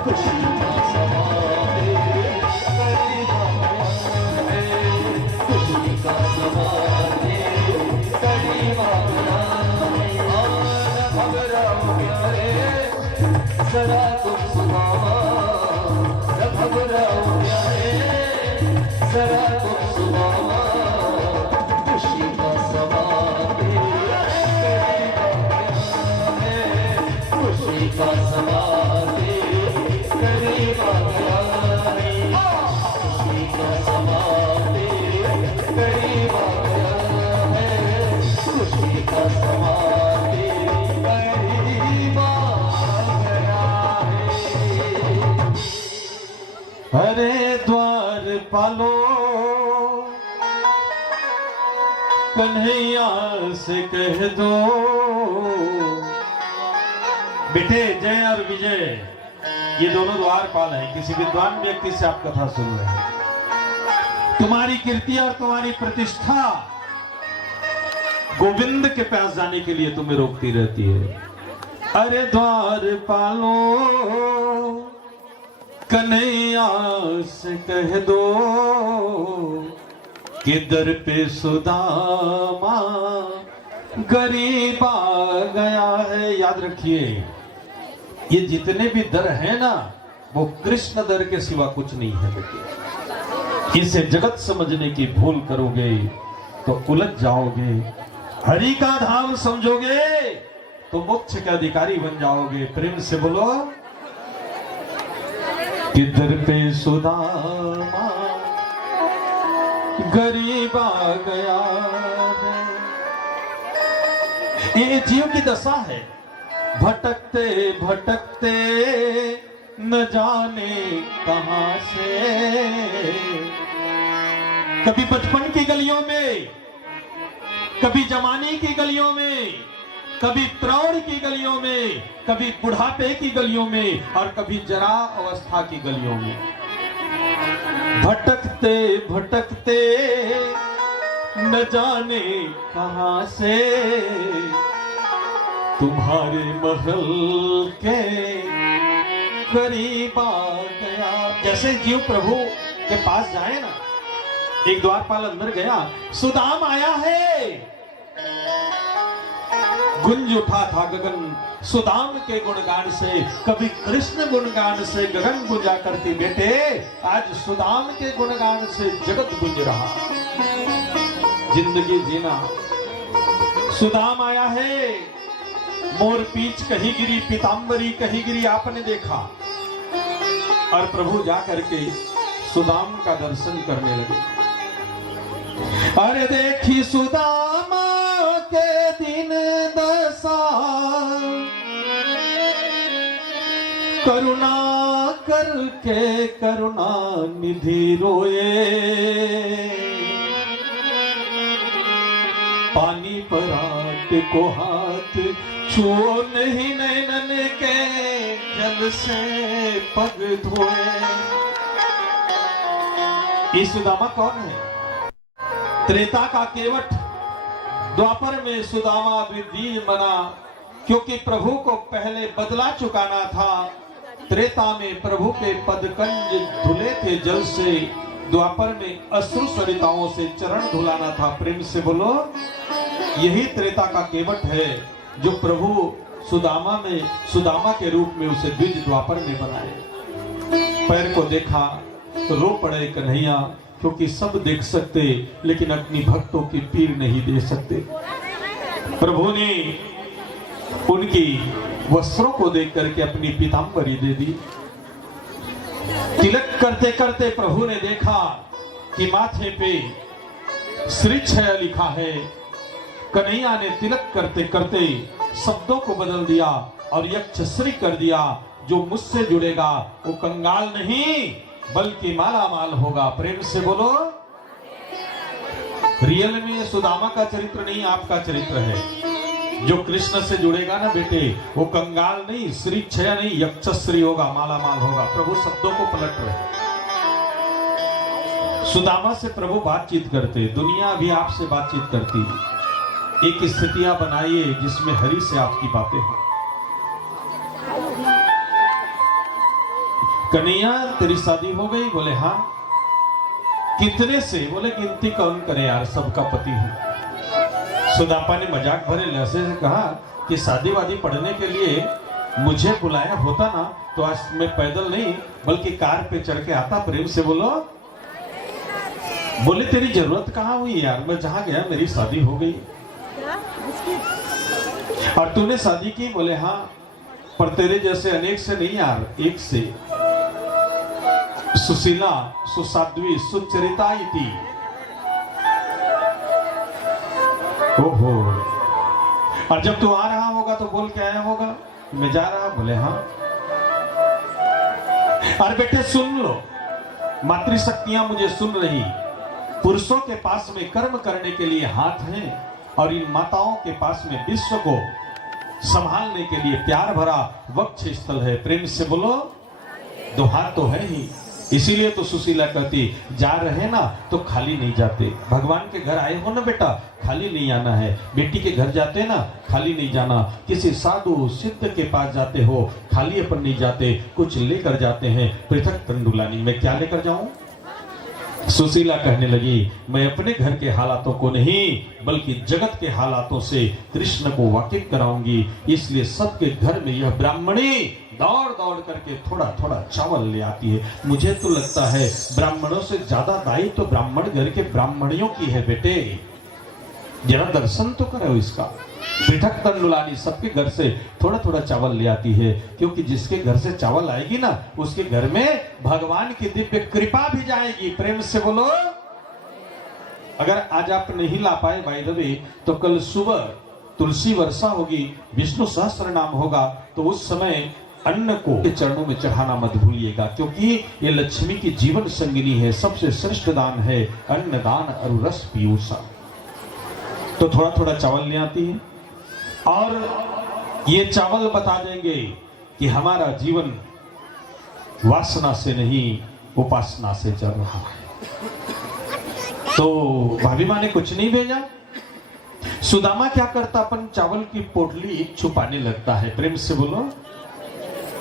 खुशी का समा है करीब आ गया है, खुशी का समा है करीब आ गया है। न घबराओ प्यारे जरा तुम सुदामा, न घबराओ प्यारे जरा तुम सुदामा, खुशी का समा है करीब आ गया है, खुशी का समा है करीब आ गया है, खुशी का समा है करीब आ गया है, खुशी का समा है करीब आ गया है। अरे द्वार पालो कन्हैया से कह दो, बेटे जय और विजय ये दोनों द्वारपाल हैं। किसी विद्वान व्यक्ति से आप कथा सुन रहे हैं, तुम्हारी कीर्ति और तुम्हारी प्रतिष्ठा गोविंद के पास जाने के लिए तुम्हें रोकती रहती है। अरे द्वारपालो कन्हैया से कह दो कि दर पे सुदामा गरीब आ गया है। याद रखिए ये जितने भी दर है ना वो कृष्ण दर के सिवा कुछ नहीं है बेटे। इसे जगत समझने की भूल करोगे तो उलझ जाओगे, हरि का धाम समझोगे तो मोक्ष के अधिकारी बन जाओगे। प्रेम से बोलो किधर पे सुदामा गरीब आ गया है। ये जीव की दशा है, भटकते भटकते न जाने कहां से, कभी बचपन की गलियों में, कभी जवानी की गलियों में, कभी प्रौढ़ की गलियों में, कभी बुढ़ापे की गलियों में और कभी जरा अवस्था की गलियों में। भटकते भटकते न जाने कहां से तुम्हारे महल के करीब आ गया। जैसे जीव प्रभु के पास जाए ना, एक द्वारपाल अंदर गया, सुदाम आया है, गुंज उठा था गगन सुदाम के गुणगान से। कभी कृष्ण गुणगान से गगन गुंजा करती बेटे, आज सुदाम के गुणगान से जगत गुंज रहा। जिंदगी जीना, सुदाम आया है, मोर पीछ कहीं गिरी, पीतांबरी कहीं गिरी, आपने देखा। और प्रभु जा करके सुदाम का दर्शन करने लगे। अरे देखी सुदामा के दिन दशा, करुणा करके करुणा निधि रोए, पानी पर हाथ को हाथ छुओ नहीं, नैनन के जल से पग धोए। ये सुदामा कौन है? त्रेता का केवट। द्वापर में सुदामा वृद्धि मना, क्योंकि प्रभु को पहले बदला चुकाना था। त्रेता में प्रभु के पदकंज धुले थे जल से, द्वापर में अश्रु सरिताओं से चरण धुलाना था। प्रेम से बोलो, यही त्रेता का केवट है जो प्रभु सुदामा में, सुदामा के रूप में उसे द्विज द्वापर में बनाए। पैर को देखा तो रो पड़े कन्हैया, क्योंकि सब देख सकते लेकिन अपनी भक्तों की पीर नहीं दे सकते। प्रभु ने उनकी वस्त्रों को देख करके अपनी पीतांबरी दे दी। तिलक करते करते प्रभु ने देखा कि माथे पे श्री छय लिखा है। कन्हैया ने तिलक करते करते शब्दों को बदल दिया और यक्षश्री कर दिया। जो मुझसे जुड़ेगा वो कंगाल नहीं बल्कि माला माल होगा। प्रेम से बोलो, रियल में सुदामा का चरित्र नहीं, आपका चरित्र है। जो कृष्ण से जुड़ेगा ना बेटे, वो कंगाल नहीं, श्री छय नहीं, यक्षश्री होगा, माला माल होगा। प्रभु शब्दों को पलट रहे। सुदामा से प्रभु बातचीत करते, दुनिया भी आपसे बातचीत करती। एक स्थितियां बनाइए जिसमें हरि से आपकी बातें हो। कन्हैया तेरी शादी हो गई? बोले हाँ। कितने से? बोले गिनती कौन करे यार, सबका पति हूं। सुदामा ने मजाक भरे लहजे से कहा कि शादी वादी पढ़ने के लिए मुझे बुलाया होता ना तो आज मैं पैदल नहीं बल्कि कार पे चढ़ के आता। प्रेम से बोलो। बोले तेरी जरूरत कहाँ हुई यार, मैं जहां गया मेरी शादी हो गई। और तूने शादी की? बोले हाँ, पर तेरे जैसे अनेक से नहीं यार, एक से। सुशीला, सुसाध्वी, सुचरिता थी। ओहो। और जब तू आ रहा होगा तो बोल के आया होगा मैं जा रहा? बोले हाँ। अरे बेटे सुन लो, मातृशक्तियां मुझे सुन रही। पुरुषों के पास में कर्म करने के लिए हाथ हैं और इन माताओं के पास में विश्व को संभालने के लिए प्यार भरा वक्ष स्थल है। प्रेम से बोलो। दो हाथ तो है ही, इसीलिए तो सुशीला कहती जा रहे ना तो खाली नहीं जाते। भगवान के घर आए हो ना बेटा, खाली नहीं आना है। बेटी के घर जाते ना, खाली नहीं जाना। किसी साधु सिद्ध के पास जाते हो, खाली अपन नहीं जाते, कुछ लेकर जाते हैं। पृथक तंडुलानी, मैं क्या लेकर जाऊं? सुशीला कहने लगी मैं अपने घर के हालातों को नहीं बल्कि जगत के हालातों से कृष्ण को वाकिफ कराऊंगी। इसलिए सबके घर में यह ब्राह्मणी दौड़ दौड़ करके थोड़ा थोड़ा चावल ले आती है। मुझे तो लगता है ब्राह्मणों से ज्यादा दायित्व तो ब्राह्मण घर के ब्राह्मणियों की है। बेटे जरा दर्शन तो करो इसका। पृथक तंडुलानी सबके घर से थोड़ा थोड़ा चावल ले आती है, क्योंकि जिसके घर से चावल आएगी ना उसके घर में भगवान की दिव्य कृपा भी जाएगी। प्रेम से बोलो। अगर आज आप नहीं ला पाए भाई दबे तो कल सुबह तुलसी वर्षा होगी, विष्णु सहस्त्र नाम होगा, तो उस समय अन्न को के चरणों में चढ़ाना मत भूलिएगा, क्योंकि ये लक्ष्मी की जीवन संगिनी है। सबसे श्रेष्ठ दान है अन्न दान और रस पीयूषा। तो थोड़ा थोड़ा चावल ले आती है और ये चावल बता देंगे कि हमारा जीवन वासना से नहीं उपासना से चल रहा है। तो भाभी माँ ने कुछ नहीं भेजा। सुदामा क्या करता, अपन चावल की पोटली छुपाने लगता है। प्रेम से बोलो।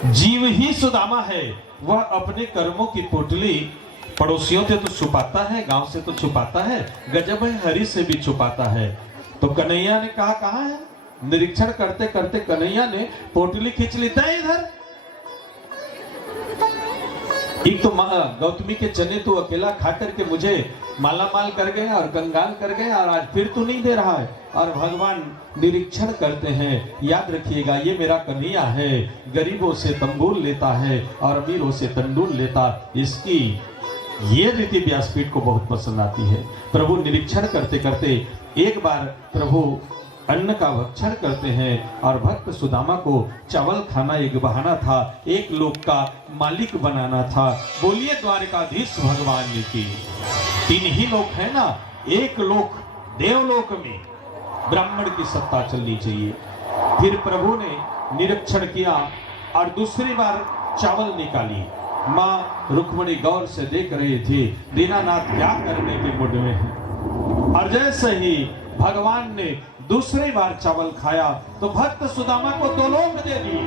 जीव ही सुदामा है, वह अपने कर्मों की पोटली पड़ोसियों से तो छुपाता है, गांव से तो छुपाता है, गजब है हरि से भी छुपाता है। तो कन्हैया ने कहा कहाँ है? निरीक्षण करते करते कन्हैया ने पोटली खींच लेता है इधर। एक तो गौतमी के चने तू अकेला खा करके मुझे माला माल कर गए और कंगाल कर गए और आज फिर तू नहीं दे रहा है। और भगवान निरीक्षण करते हैं। याद रखिएगा ये मेरा कन्हैया है, गरीबों से तंबूल लेता है और अमीरों से तंडूल लेता। इसकी ये रीति व्यासपीठ को बहुत पसंद आती है। प्रभु निरीक्षण करते करते एक बार प्रभु अन्न का भक्षण करते हैं और भक्त सुदामा को चावल खाना एक बहाना था, एक लोक का मालिक बनाना था। बोलिए द्वारकाधीश भगवान की। तीन ही लोक है ना, एक लोक देवलोक में ब्राह्मण की सत्ता चलनी चाहिए। फिर प्रभु ने निरीक्षण किया और दूसरी बार चावल निकाली। माँ रुक्मणी गौर से देख रहे थे दीनानाथ क्या करने के मूड में है। और जैसे ही भगवान ने दूसरी बार चावल खाया तो भक्त सुदामा को दो लोक दे दिए।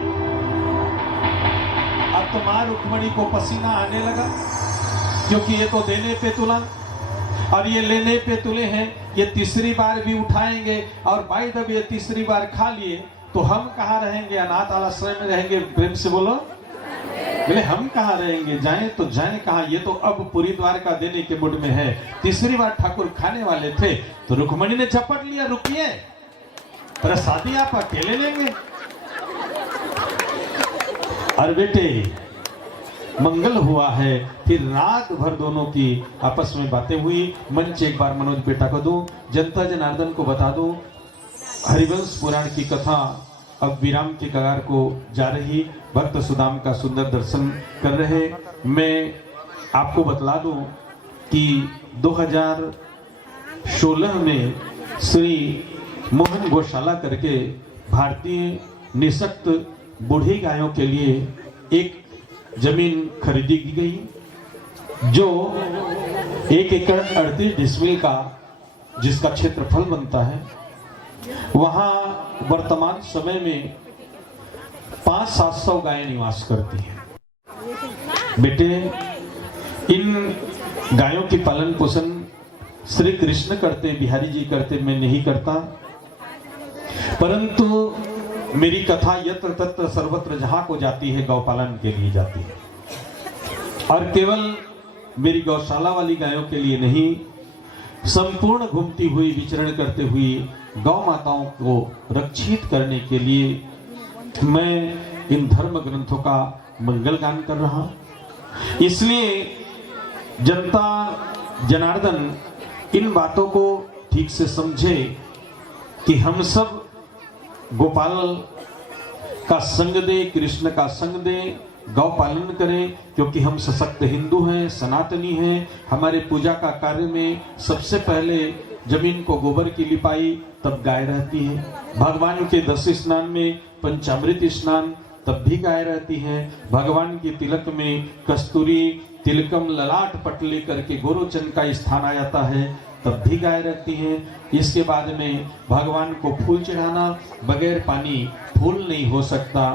अब तो मां रुक्मणी को पसीना आने लगा, क्योंकि ये तो देने पे तुला और ये लेने पे तुले हैं। ये तीसरी बार भी उठाएंगे और भाई जब ये तीसरी बार खा लिए तो हम कहाँ रहेंगे? अनाथ आश्रय में रहेंगे। प्रेम से बोलो। बोले हम कहाँ रहेंगे, जाएं तो जाएं कहाँ? ये तो अब पूरी द्वारका देने के मूड में है। तीसरी बार ठाकुर खाने वाले थे तो रुक्मणी ने झपट लिया, रुकिए प्रसादी आप अकेले लेंगे। और बेटे मंगल हुआ है। फिर रात भर दोनों की आपस में बातें हुई। मंच एक बार मनोज बेटा को दूं, जनता जनार्दन को बता दूं, हरिवंश पुराण की कथा अब विराम के कगार को जा रही। भक्त सुदाम का सुंदर दर्शन कर रहे। मैं आपको बतला दूं कि 2016 में श्री मोहन गौशाला करके भारतीय निःशक्त बूढ़ी गायों के लिए एक जमीन खरीदी की गई, जो 1 एकड़ 38 डिसमिल का जिसका क्षेत्रफल बनता है, वहां वर्तमान समय में 500-700 गायें निवास करती हैं। बेटे, इन गायों की पालन पोषण श्री कृष्ण करते, बिहारी जी करते, मैं नहीं करता। परंतु मेरी कथा यत्र तत्र सर्वत्र जहां को जाती है गौपालन के लिए जाती है, और केवल मेरी गौशाला वाली गायों के लिए नहीं, संपूर्ण घूमती हुई विचरण करते हुए गौ माताओं को रक्षित करने के लिए मैं इन धर्म ग्रंथों का मंगल गान कर रहा हूं। इसलिए जनता जनार्दन इन बातों को ठीक से समझे कि हम सब गोपाल का संग दे, कृष्ण का संग दे, गौ पालन करें, क्योंकि हम सशक्त हिंदू हैं, सनातनी हैं। हमारे पूजा का कार्य में सबसे पहले जमीन को गोबर की लिपाई, तब गाय रहती है। भगवान के 10 स्नान में पंचामृत स्नान, तब भी गाय रहती है। भगवान के तिलक में कस्तूरी तिलकम ललाट पट लेकर के गोरोचन का स्थान आ जाता है, तब भी गाय रहती है। इसके बाद में भगवान को फूल चढ़ाना, बगैर पानी फूल नहीं हो सकता,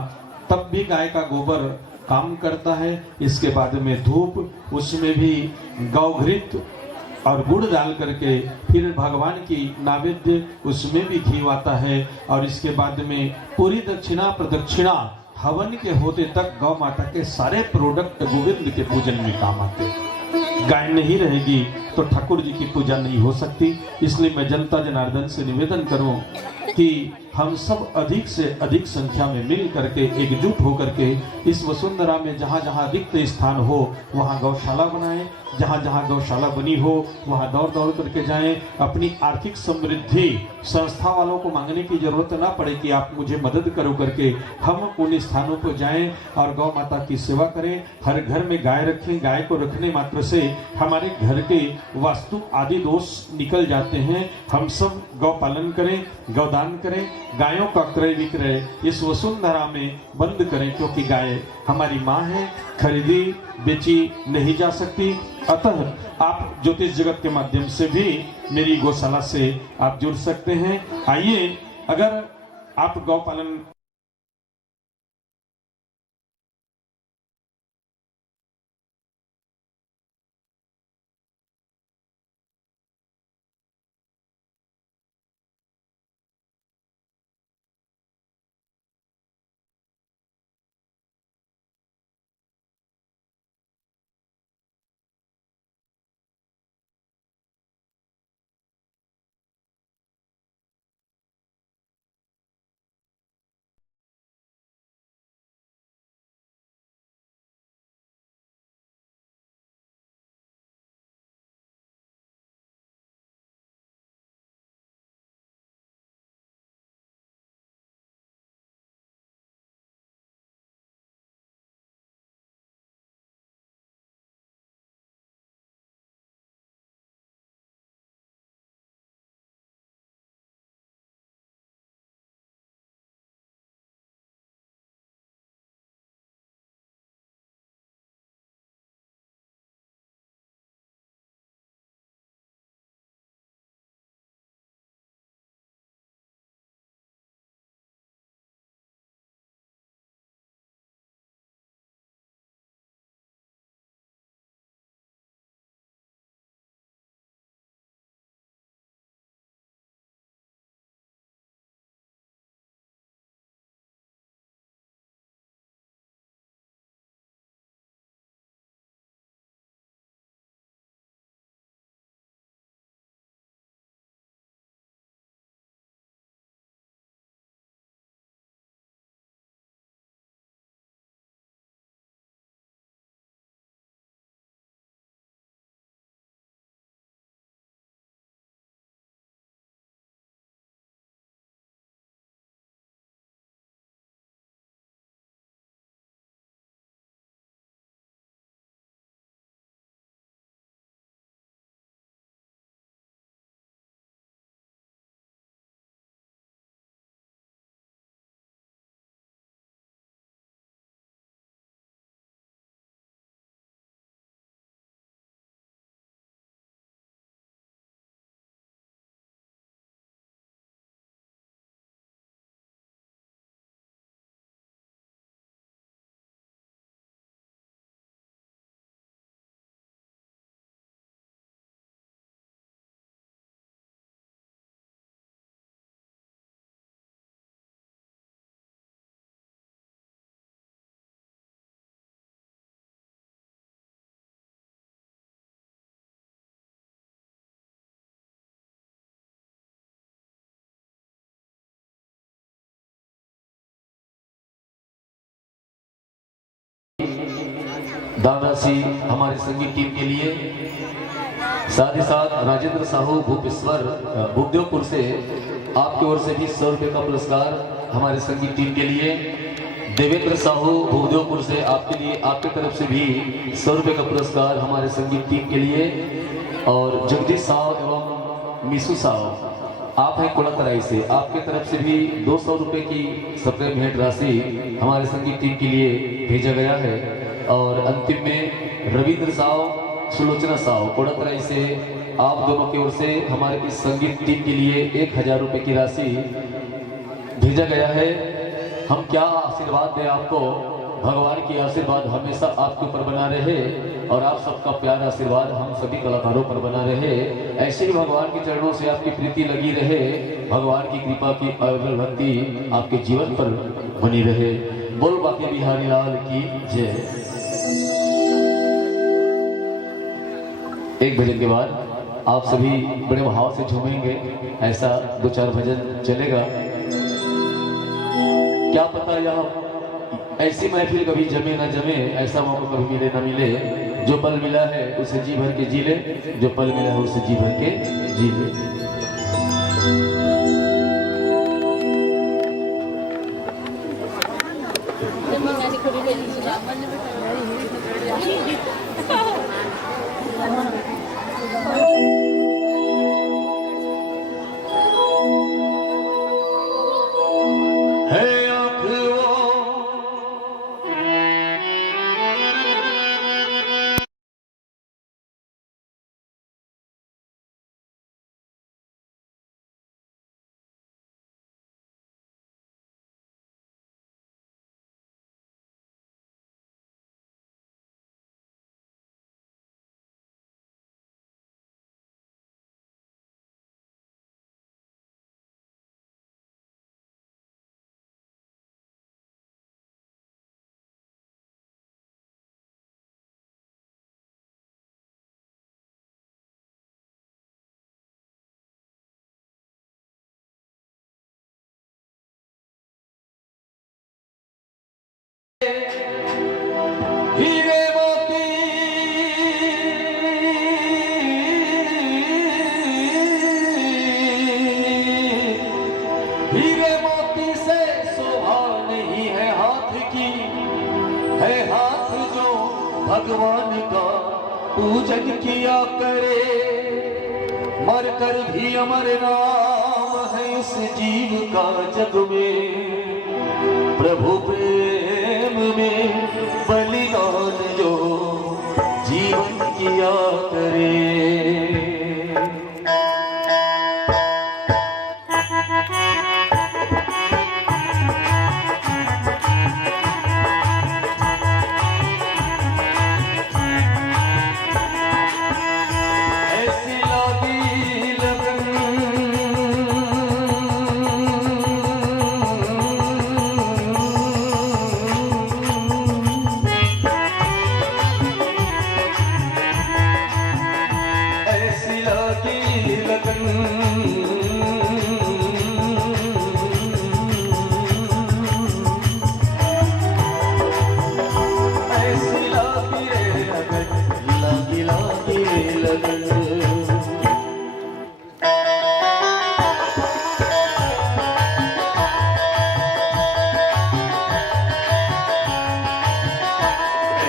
तब भी गाय का गोबर काम करता है। इसके बाद में धूप, उसमें भी गौघृत और गुड़ डाल करके फिर भगवान की नैवेद्य, उसमें भी घी आता है। और इसके बाद में पूरी दक्षिणा प्रदक्षिणा हवन के होते तक गौ माता के सारे प्रोडक्ट गोविंद के पूजन में काम आते। गाय नहीं रहेगी तो ठाकुर जी की पूजा नहीं हो सकती। इसलिए मैं जनता जनार्दन से निवेदन करूं कि हम सब अधिक से अधिक संख्या में मिल करके, एकजुट होकर के इस वसुंधरा में जहां जहां रिक्त स्थान हो वहां गौशाला बनाएं, जहां जहां गौशाला बनी हो वहां दौड़ दौड़ करके जाएं। अपनी आर्थिक समृद्धि संस्था वालों को मांगने की जरूरत ना पड़े कि आप मुझे मदद करो करके, हम उन स्थानों पर जाएं और गौ माता की सेवा करें। हर घर में गाय रखें। गाय को रखने मात्र से हमारे घर के वास्तु आदि दोष निकल जाते हैं। हम सब गौ पालन करें, गौदान करें, गायों का क्रय विक्रय इस वसुंधरा में बंद करें, क्योंकि गाय हमारी माँ है, खरीदी बेची नहीं जा सकती। अतः आप ज्योतिष जगत के माध्यम से भी मेरी गौशाला से आप जुड़ सकते हैं। आइए, अगर आप गौ पालन दान राशि हमारे संगीत टीम के लिए, साथ ही साथ राजेंद्र साहू भूपदेवपुर से आपकी ओर से भी 100 रुपये का पुरस्कार हमारे संगीत टीम के लिए। देवेंद्र साहू भूपदेवपुर से आपके लिए, आपके तरफ से भी 100 रुपये का पुरस्कार हमारे संगीत टीम के लिए। और जगदीश साहब एवं मिसू साहब, आप हैं कोलातराई से, आपके तरफ से भी 200 रुपये की सप्रेम भेंट राशि हमारे संगीत टीम के लिए भेजा गया है। और अंतिम में रविंद्र साहब, सुलोचना साहब कोलातराई से, आप दोनों की ओर से हमारे इस संगीत टीम के लिए 1000 रुपये की राशि भेजा गया है। हम क्या आशीर्वाद दें आपको, भगवान की आशीर्वाद हमेशा आपके ऊपर बना रहे और आप सबका प्यार आशीर्वाद हम सभी कलाकारों पर बना रहे। ऐसे ही भगवान के चरणों से आपकी प्रीति लगी रहे, भगवान की कृपा की अविरल भक्ति आपके जीवन पर बनी रहे। बोल बाकी बिहारी लाल की जय। एक भजन के बाद आप सभी बड़े भाव से झूमेंगे, ऐसा 2-4 भजन चलेगा। क्या पता यह ऐसी महफिल कभी जमे ना जमे, ऐसा मौका कभी मिले ना मिले। जो पल मिला है उसे जी भर के जी ले, जो पल मिला है उसे जी भर के जी ले। हीरे मोती से शोभा नहीं है हाथ की, है हाथ जो भगवान का पूजन किया करे। मर कर भी अमर नाम है इस जीव का जग में, प्रभु प्रेम में बलिदान जो जीवन किया करे।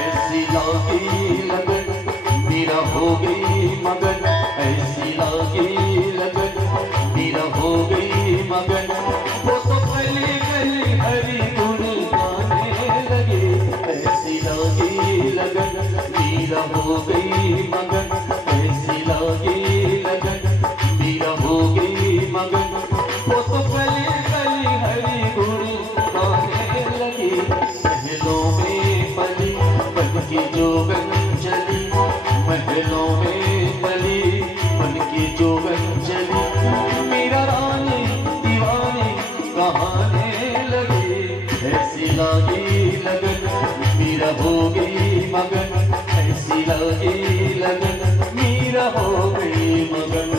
ऐसी लागी लगन मेरा हो गई मगन, ऐसी लागी लगन मेरा हो गई मगन। वो तो गली गली हरी गुण गाने लगे, ऐसी लागी लगन मेरा हो गई मगन, ऐसी लागी लगन मेरा हो गई मगन। वो तो गली गली हरी गुण गाने लगे, महलों में पली बन की जोगन चली, महलों में पली मन की जोगन चली। मेरा रानी दीवानी कहाने लगे, ऐसी लागी लगन मेरा हो गई मगन, ऐसी लागी लगन मेरा हो गई मगन।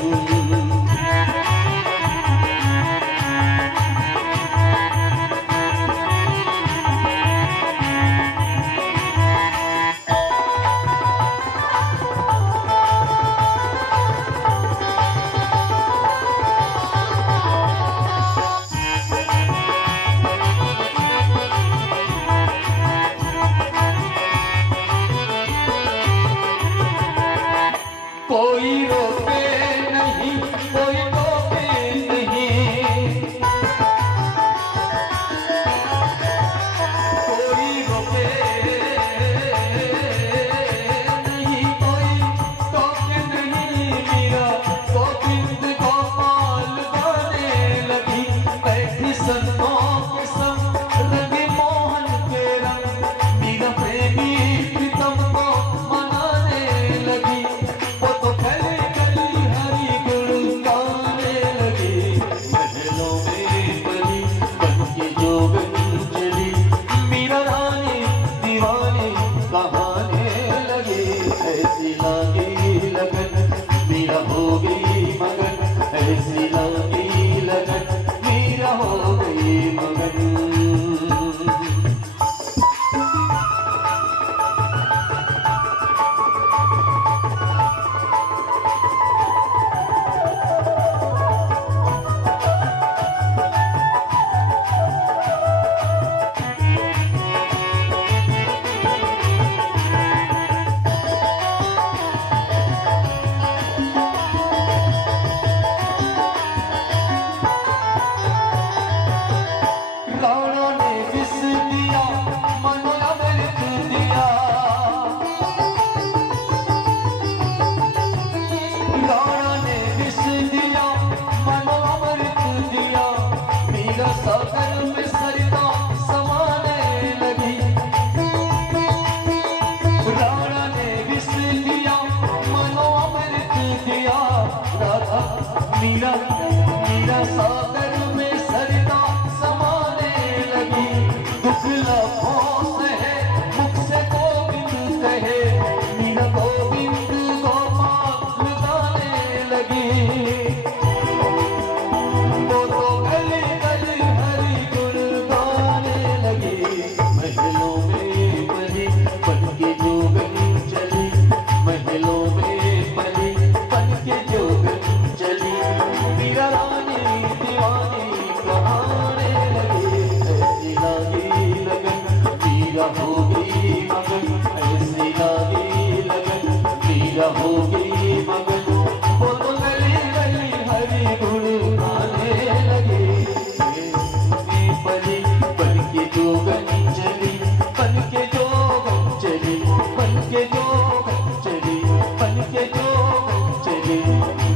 बनी चली, बन के जोगन चली, बन के जोगन चली, बन के जोगन चली।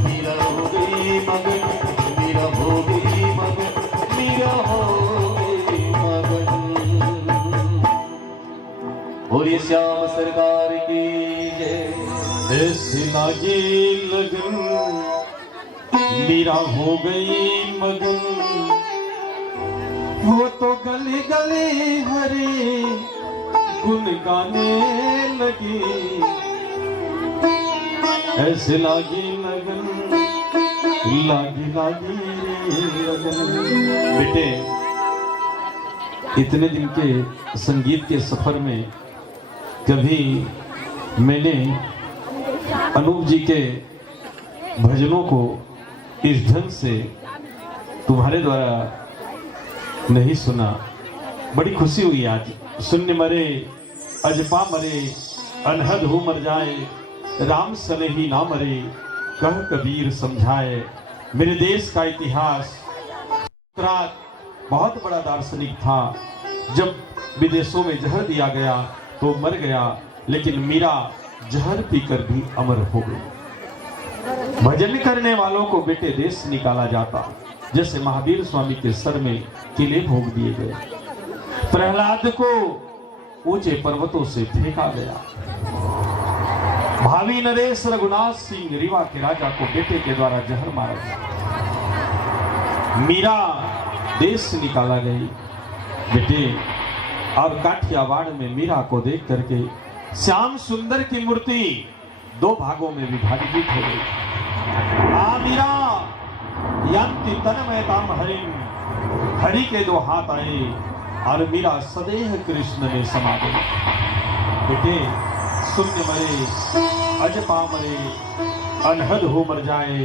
मीरा हो गई मगन, मीरा हो गई मगन, मीरा हो गई मगन। बोलिए श्याम सरकार की जय। ऐसी लागी लगन मीरा हो गई मगन, वो तो गली गली हरी गुन गाने लगी। ऐसे लागी लगन, लागी लागी लगन। बेटे, इतने दिन के संगीत के सफर में कभी मैंने अनूप जी के भजनों को इस ढंग से तुम्हारे द्वारा नहीं सुना। बड़ी खुशी हुई आज। शून्य मरे अजपा मरे, अनहद हो मर जाए, राम सने ही ना मरे, कह कबीर समझाए। मेरे देश का इतिहास, सुकरात बहुत बड़ा दार्शनिक था। जब विदेशों में जहर दिया गया तो मर गया, लेकिन मीरा जहर पीकर भी अमर हो गई। भजन करने वालों को बेटे देश निकाला जाता, जैसे महावीर स्वामी के सर में किले भोग दिए गए, प्रहलाद को ऊंचे पर्वतों से फेंका गया, भावी नरेश रघुनाथ सिंह रीवा के राजा को बेटे के द्वारा जहर मारा गया। मीरा देश निकाला गई बेटे। और काठियावाड़ में मीरा को देख करके श्याम सुंदर की मूर्ति दो भागों में विभाजित हो गई। आ मीरा यंति तन्मयताम हरिम, हरि के दो हाथ आए और मीरा सदेह कृष्ण में समा गई। बेटे, शून्य मरे अजपा मरे, अनहद हो मर जाए,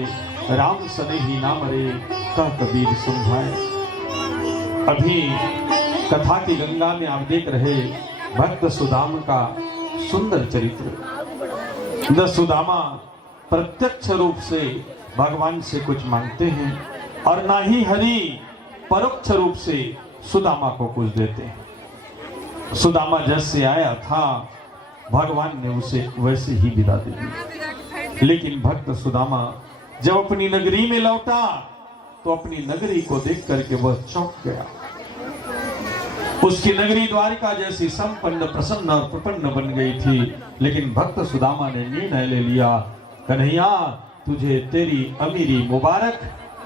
राम सने ही ना मरे, कह कबीर समझाए। अभी कथा की गंगा में आप देख रहे भक्त सुदाम का सुंदर चरित्र। न सुदामा प्रत्यक्ष रूप से भगवान से कुछ मांगते हैं और ना ही हरि परोक्ष रूप से सुदामा को कुछ देते हैं। सुदामा जैसे आया था भगवान ने उसे वैसे ही विदा दे दी। लेकिन भक्त सुदामा जब अपनी नगरी में लौटा तो अपनी नगरी को देख करके वह चौंक गया। उसकी नगरी द्वारिका जैसी संपन्न प्रसन्न और प्रपन्न बन गई थी। लेकिन भक्त सुदामा ने निर्णय ले लिया, कन्हैया तुझे तेरी अमीरी मुबारक,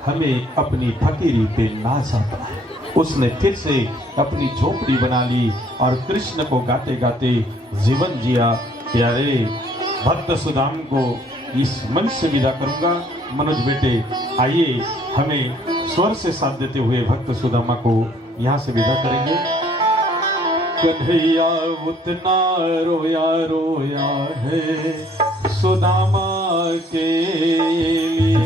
हमें अपनी फकीरी पे नाज आता है। उसने फिर से अपनी झोपड़ी बना ली और कृष्ण को गाते गाते जीवन जिया। प्यारे भक्त सुदाम को इस मन से विदा करूंगा। मनोज बेटे आइए, हमें स्वर से साथ देते हुए भक्त सुदामा को यहाँ से विदा करेंगे। कन्हैया उतना रोया रोया है सुदामा के लिए,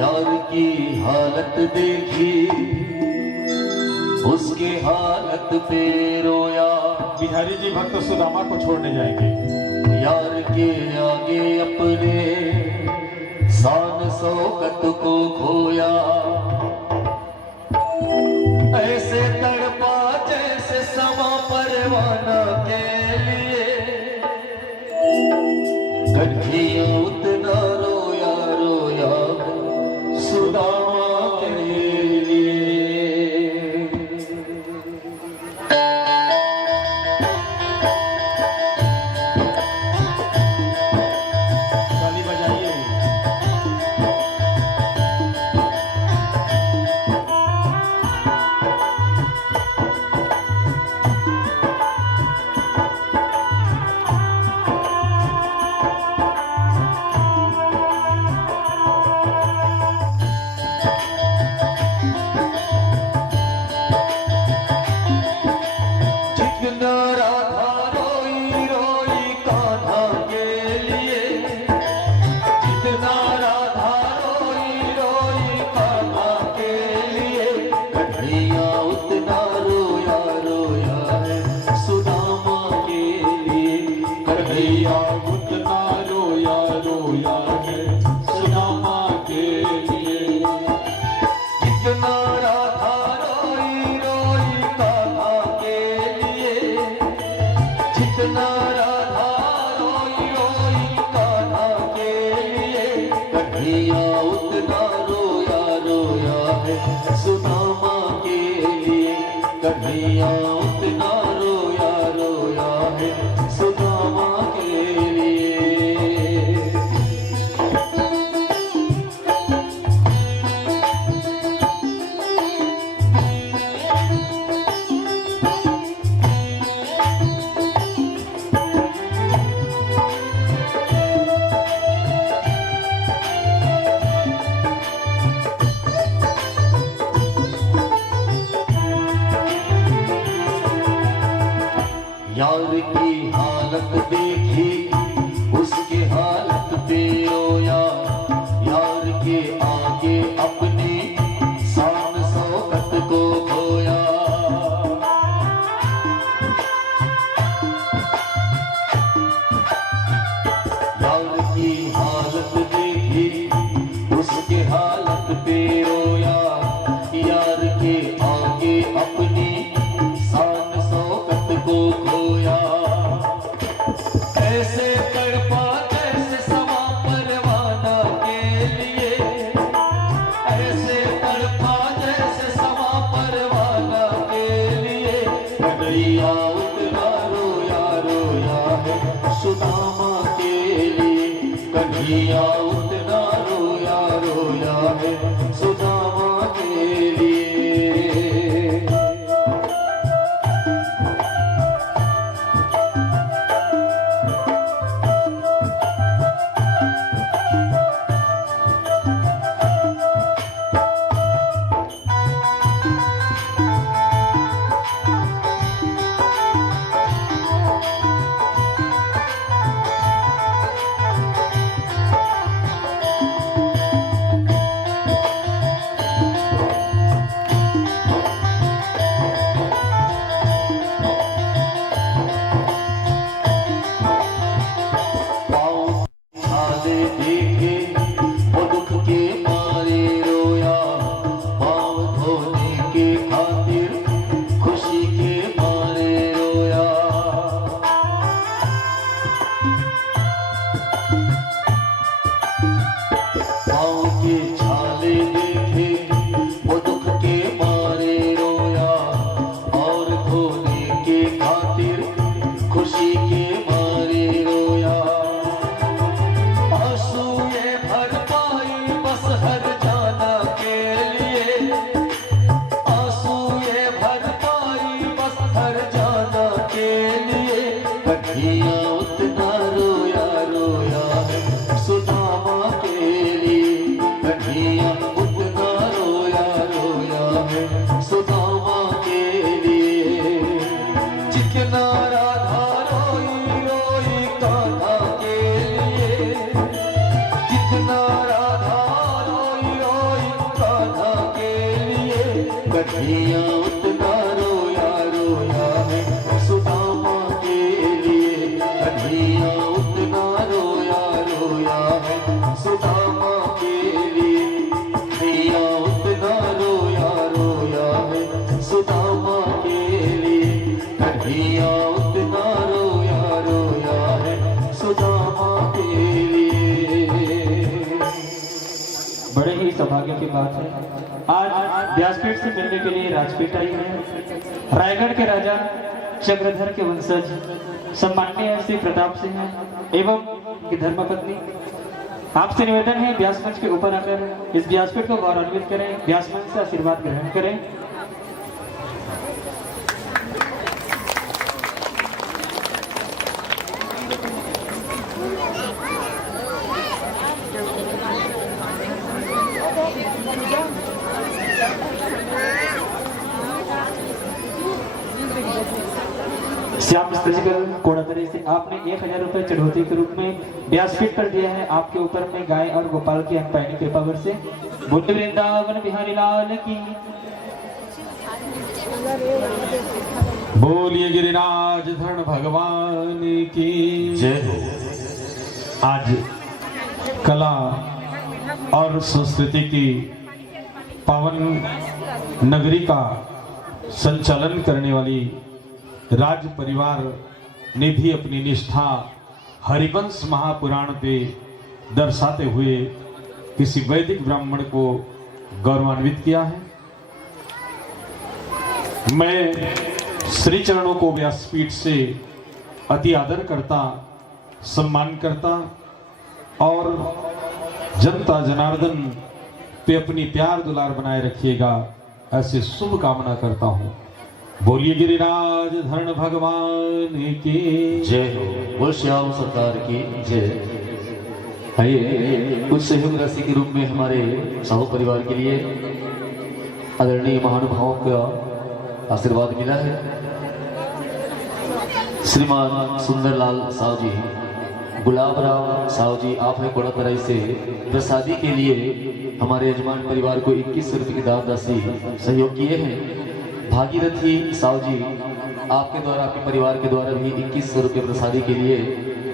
यार की हालत देखी, उसके हालत पे रोया। बिहारी जी भक्त सुदामा को छोड़ने जाएंगे। यार के आगे अपने शान शौकत को खोया, ऐसे तड़पा जैसे समा परवाना के लिए। कन्हैया उतना रोया रोया सुदामा के लिए। ताली बजाइए। जितना राधा रोई रोई कान्हा के लिए, जितना राधा रोई रोई कान्हा के लिए, कन्हैया उतना रोया रोया है सुदामा के लिए, कन्हैया उतना रोया रोया है सुदामा के लिए। यार की हालत देखी उसके हालत पे रोया, यार के आगे अपनी शान शौकत को खोया। यार की हालत देखी उसके हालत पे रोया, यार के आगे अपनी शान शौकत को खोया। ऐसे तड़पा जैसे समा परवाना के लिए, ऐसे तड़पा जैसे समा परवाना के लिए, कन्हैया उतना रोया रोया है सुदामा के लिए, कन्हैया उतना रोया रोया है सुदामा के लिए। कन्हैया उतना रोया रोया है सुदामा के लिए, कन्हैया उतना रोया रोया है सुदामा के लिए, कन्हैया उतना रोया रोया है सुदामा के लिए, कन्हैया उतना रोया रोया है सुदामा के लिए। बड़े ही सौभाग्य की बात है, आज व्यासपीठ से मिलने के लिए राजपीठ आई है। रायगढ़ के राजा चक्रधर के वंशज सम्माननीय श्री प्रताप सिंह एवं की धर्मपत्नी, आपसे निवेदन है व्यास मंच के ऊपर आकर इस व्यासपीठ को गौरवान्वित करें, व्यास मंच से आशीर्वाद ग्रहण करें। श्याम स्पेशल कोड़ातरी से आपने 1000 रुपए चढ़ौती के रूप में व्यासपीठ पर दिया है। आपके ऊपर में गाय और गोपाल की अनपायनी कृपावर से बोले वृंदावन बिहारी लाल की, बोलिए गिरिराज धरण भगवान की जय हो। आज कला और संस्कृति की पावन नगरी का संचालन करने वाली राज परिवार ने भी अपनी निष्ठा हरिवंश महापुराण पे दर्शाते हुए किसी वैदिक ब्राह्मण को गौरवान्वित किया है। मैं श्री चरणों को व्यासपीठ से अति आदर करता, सम्मान करता और जनता जनार्दन पे अपनी प्यार दुलार बनाए रखिएगा ऐसे शुभ कामना करता हूं। बोलिए गिरिराज धरण भगवान की जय हो। बोल श्याम सरकार की जय। आइए कुछ सहयोग राशि के रूप में हमारे साहू परिवार के लिए आदरणीय महानुभावों का आशीर्वाद मिला है। श्रीमान सुंदरलाल साहु जी, गुलाब राम साहु जी, आप है कोड़ातराई से प्रसादी के लिए हमारे यजमान परिवार को 21 रुपये की दान राशि सहयोग किए हैं। भागीरथी साहु जी, आपके द्वारा, आपके परिवार के द्वारा भी 21 रुपये प्रसादी के लिए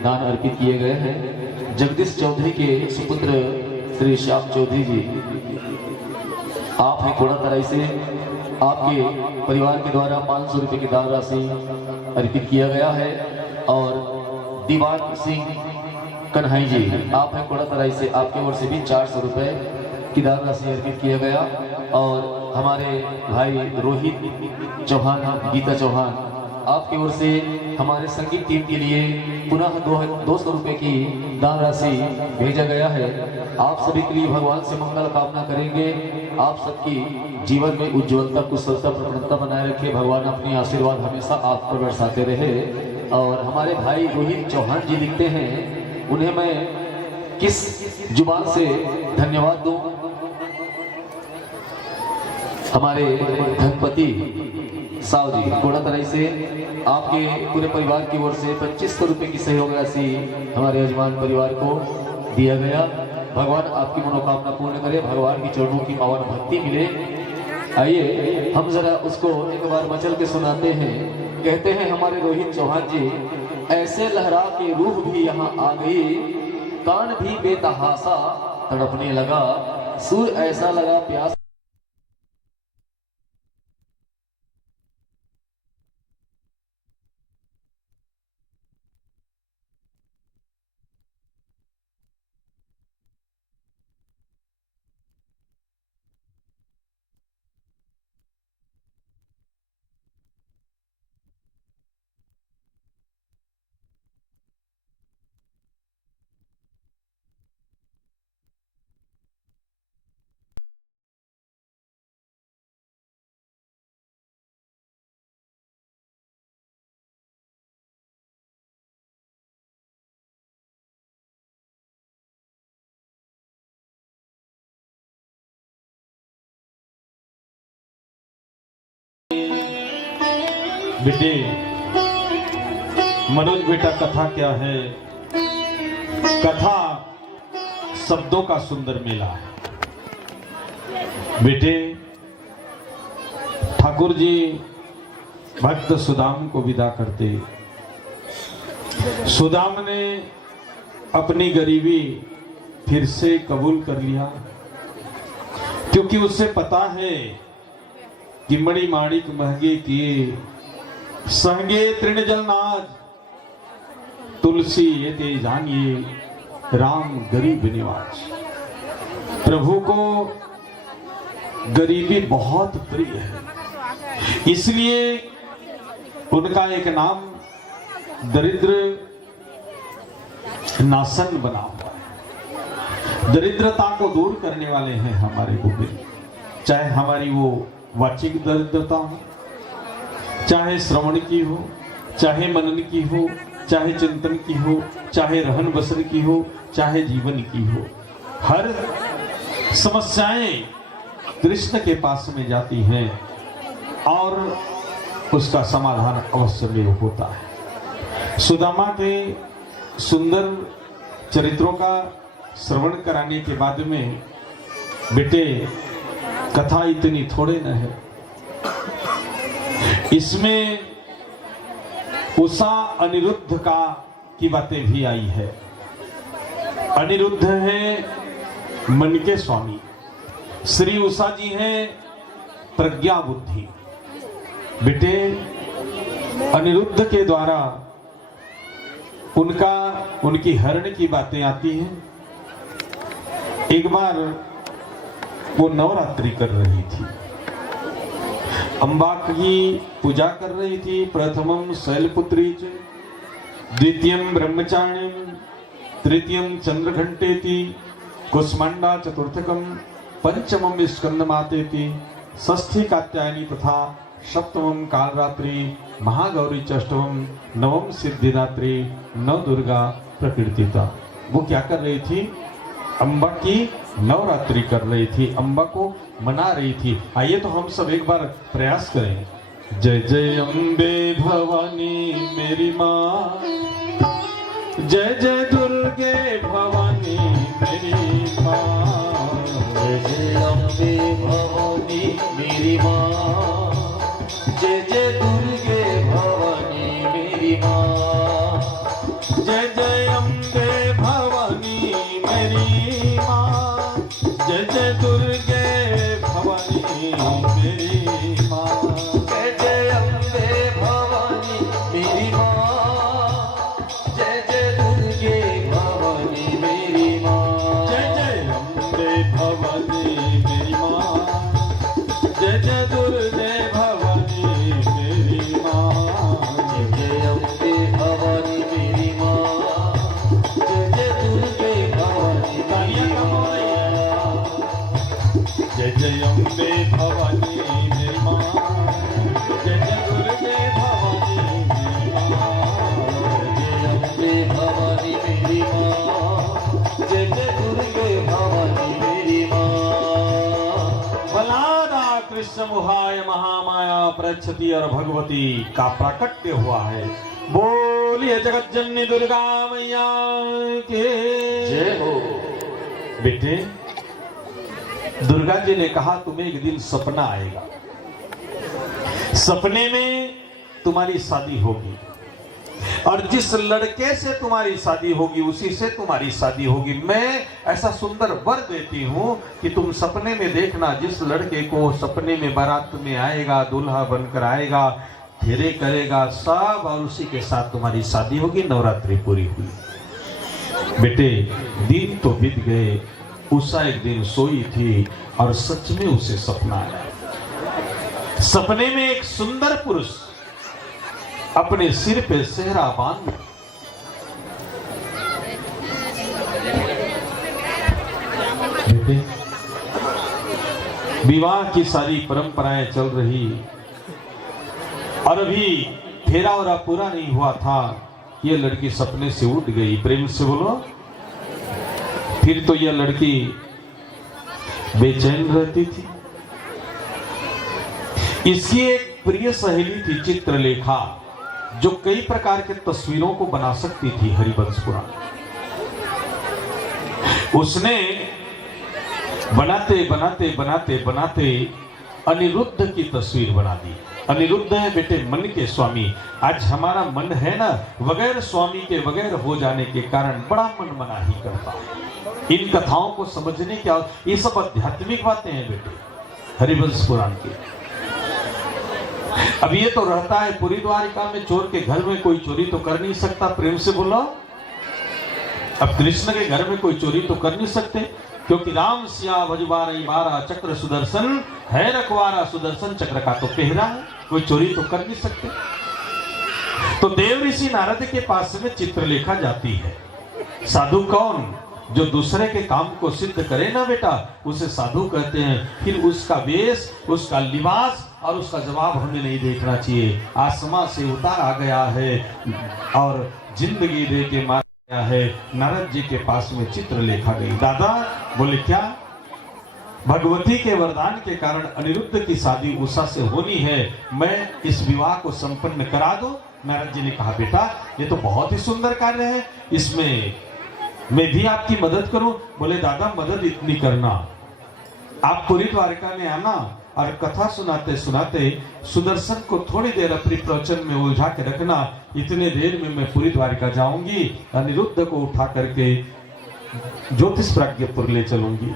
दान अर्पित किए गए हैं। जगदीश चौधरी के सुपुत्र श्री श्याम चौधरी जी, आप हैं कोड़ातराई से, आपके परिवार के द्वारा 500 रुपये की दान राशि अर्पित किया गया है। और दीवान सिंह कन्हई जी, आप हैं कोड़ातराई से, आपके ओर से भी 400 रुपये की दान राशि अर्पित किया गया। और हमारे भाई रोहित चौहान, गीता चौहान, आपकी ओर से हमारे संगीत टीम के लिए पुनः 200 रुपये की दान राशि भेजा गया है। आप सभी के लिए भगवान से मंगल कामना करेंगे, आप सबकी जीवन में उज्ज्वलता, कुशलता, प्रसन्नता बनाए रखे, भगवान अपनी आशीर्वाद हमेशा आप पर बरसाते रहे। और हमारे भाई रोहित चौहान जी लिखते हैं, उन्हें मैं किस जुबान से धन्यवाद दूं। हमारे धनपति साहु जी कोड़ातराई से, आपके पूरे परिवार की ओर से 2500 रुपये की सहयोग राशि हमारे यजमान परिवार को दिया गया। भगवान आपकी मनोकामना पूर्ण करे, भगवान की चरणों की पावन भक्ति मिले। आइए हम जरा उसको एक बार मचल के सुनाते हैं। कहते हैं हमारे रोहित चौहान जी, ऐसे लहरा के रूह भी यहाँ आ गई, कान भी बेतहासा तड़पने लगा, सुर ऐसा लगा प्यास। बेटे मनोज बेटा, कथा क्या है? कथा शब्दों का सुंदर मेला है। बेटे, ठाकुर जी भक्त सुदाम को विदा करते, सुदाम ने अपनी गरीबी फिर से कबूल कर लिया, क्योंकि उसे पता है कि मणि माणिक महंगे किए संगे तृण जलनाज, तुलसी ये ते जानिए राम गरीब निवाज। प्रभु को गरीबी बहुत प्रिय है, इसलिए उनका एक नाम दरिद्र नाशन बना हुआ है। दरिद्रता को दूर करने वाले हैं हमारे गोविंद। चाहे हमारी वो वाचिक दरिद्रता हो, चाहे श्रवण की हो, चाहे मनन की हो, चाहे चिंतन की हो, चाहे रहन बसर की हो, चाहे जीवन की हो, हर समस्याएं कृष्ण के पास में जाती हैं और उसका समाधान अवश्य में होता है। सुदामा के सुंदर चरित्रों का श्रवण कराने के बाद में बेटे, कथा इतनी थोड़े न है, इसमें उषा अनिरुद्ध की बातें भी आई है। अनिरुद्ध है मन के स्वामी, श्री उषा जी हैं प्रज्ञा बुद्धि। बेटे, अनिरुद्ध के द्वारा उनकी हरण की बातें आती हैं। एक बार वो नवरात्रि कर रही थी, अम्बा की पूजा कर रही थी। प्रथमम शैलपुत्री च, द्वितीयम ब्रह्मचारिण्यम, तृतीयम चंद्रघंटेति, कुष्मांडा चतुर्थकम, पंचमम स्कंदमातेति, षष्ठी कात्यायनी तथा सप्तमम कालरात्रि, महागौरी च अष्टमम, नवम सिद्धिदात्री, नव दुर्गा प्रकृतिता। वो क्या कर रही थी? अम्बा की नवरात्रि कर रही थी, अम्बा को मना रही थी। आइए तो हम सब एक बार प्रयास करें। जय जय अम्बे भवानी मेरी माँ, जय जय दुर्गे भवानी मेरी माँ, जय जय अम्बे भवानी मेरी माँ, जय जय दुर्गे भवानी मेरी माँ, जय जय अम्बे भवानी मेरी माँ, जय जय दुर्गे भवानी मेरी माँ, जय जय अम्बे भवानी मेरी माँ, जय जय दुर्गे भवानी मेरी माँ, जय जय अम्बे भवानी मेरी माँ, जय जय दुर्गे भवानी मेरी माँ, जय जय अम्बे भवानी मेरी माँ, जय जय दुर्गे भवानी मेरी माँ, जय जय अम्बे भवानी मेरी माँ, जय जय दुर्गे भवानी मेरी माँ, जय अम्बे भवानी मेरी माँ, जय जय दुर्गे भवानी मेरी माँ। बलादा कृष्ण मुहाय महामाया प्रच्छति और भगवती का प्राकट्य हुआ है। बोलिए जगत जननी दुर्गा मैया के जय हो। बेटे, दुर्गा जी ने कहा तुम्हें एक दिन सपना आएगा, सपने में तुम्हारी शादी होगी और जिस लड़के से तुम्हारी शादी होगी उसी से तुम्हारी शादी होगी। मैं ऐसा सुंदर वर देती हूं कि तुम सपने में देखना, जिस लड़के को सपने में बारात में आएगा, दूल्हा बनकर आएगा, फेरे करेगा सब, और उसी के साथ तुम्हारी शादी होगी। नवरात्रि पूरी हुई। बेटे, दिन तो बीत गए। उषा एक दिन सोई थी और सच में उसे सपना आया। सपने में एक सुंदर पुरुष अपने सिर पे सेहरा बांध, बेटे, विवाह की सारी परंपराएं चल रही और अभी फेरा और पूरा नहीं हुआ था, ये लड़की सपने से उठ गई। प्रेम से बोलो। फिर तो यह लड़की बेचैन रहती थी। इसकी एक प्रिय सहेली थी चित्रलेखा, जो कई प्रकार के तस्वीरों को बना सकती थी। हरिवंश पुराण उसने बनाते बनाते बनाते बनाते अनिरुद्ध की तस्वीर बना दी। अनिरुद्ध है बेटे मन के स्वामी। आज हमारा मन है ना, बगैर स्वामी के, बगैर हो जाने के कारण बड़ा मन मना ही करता है। इन कथाओं को समझने क्या, ये सब आध्यात्मिक बातें हैं बेटे, हरिवंश पुराण की। अब ये तो रहता है पूरी द्वारिका में, चोर के घर में कोई चोरी तो कर नहीं सकता। प्रेम से बोलो। अब कृष्ण के घर में कोई चोरी तो कर नहीं सकते, क्योंकि राम सिया भजबारई बारा चक्र सुदर्शन है, रखवारा सुदर्शन चक्र का तो पहरा है, कोई चोरी तो कर नहीं सकते। तो देव ऋषि नारद के पास में चित्रलेखा जाती है। साधु कौन? जो दूसरे के काम को सिद्ध करे ना बेटा, उसे साधु कहते हैं। फिर उसका वेश, उसका लिबास और उसका जवाब हमें नहीं देखना चाहिए। आसमां से उतार आ गया है और जिंदगी दे के मार गया है। नारद जी के पास में चित्रलेखा गई। दादा बोले क्या? भगवती के वरदान के कारण अनिरुद्ध की शादी उषा से होनी है, मैं इस विवाह को संपन्न करा दो। नारद जी ने कहा बेटा ये तो बहुत ही सुंदर कार्य है, इसमें मैं भी आपकी मदद करूं। बोले दादा मदद इतनी करना, आप पूरी द्वारिका में आना और कथा सुनाते सुनाते सुदर्शन को थोड़ी देर अपनी प्रवचन में उलझा के रखना। इतने देर में मैं पूरी द्वारिका जाऊंगी, अनिरुद्ध को उठा करके ज्योतिष प्राज्ञपुर ले चलूंगी।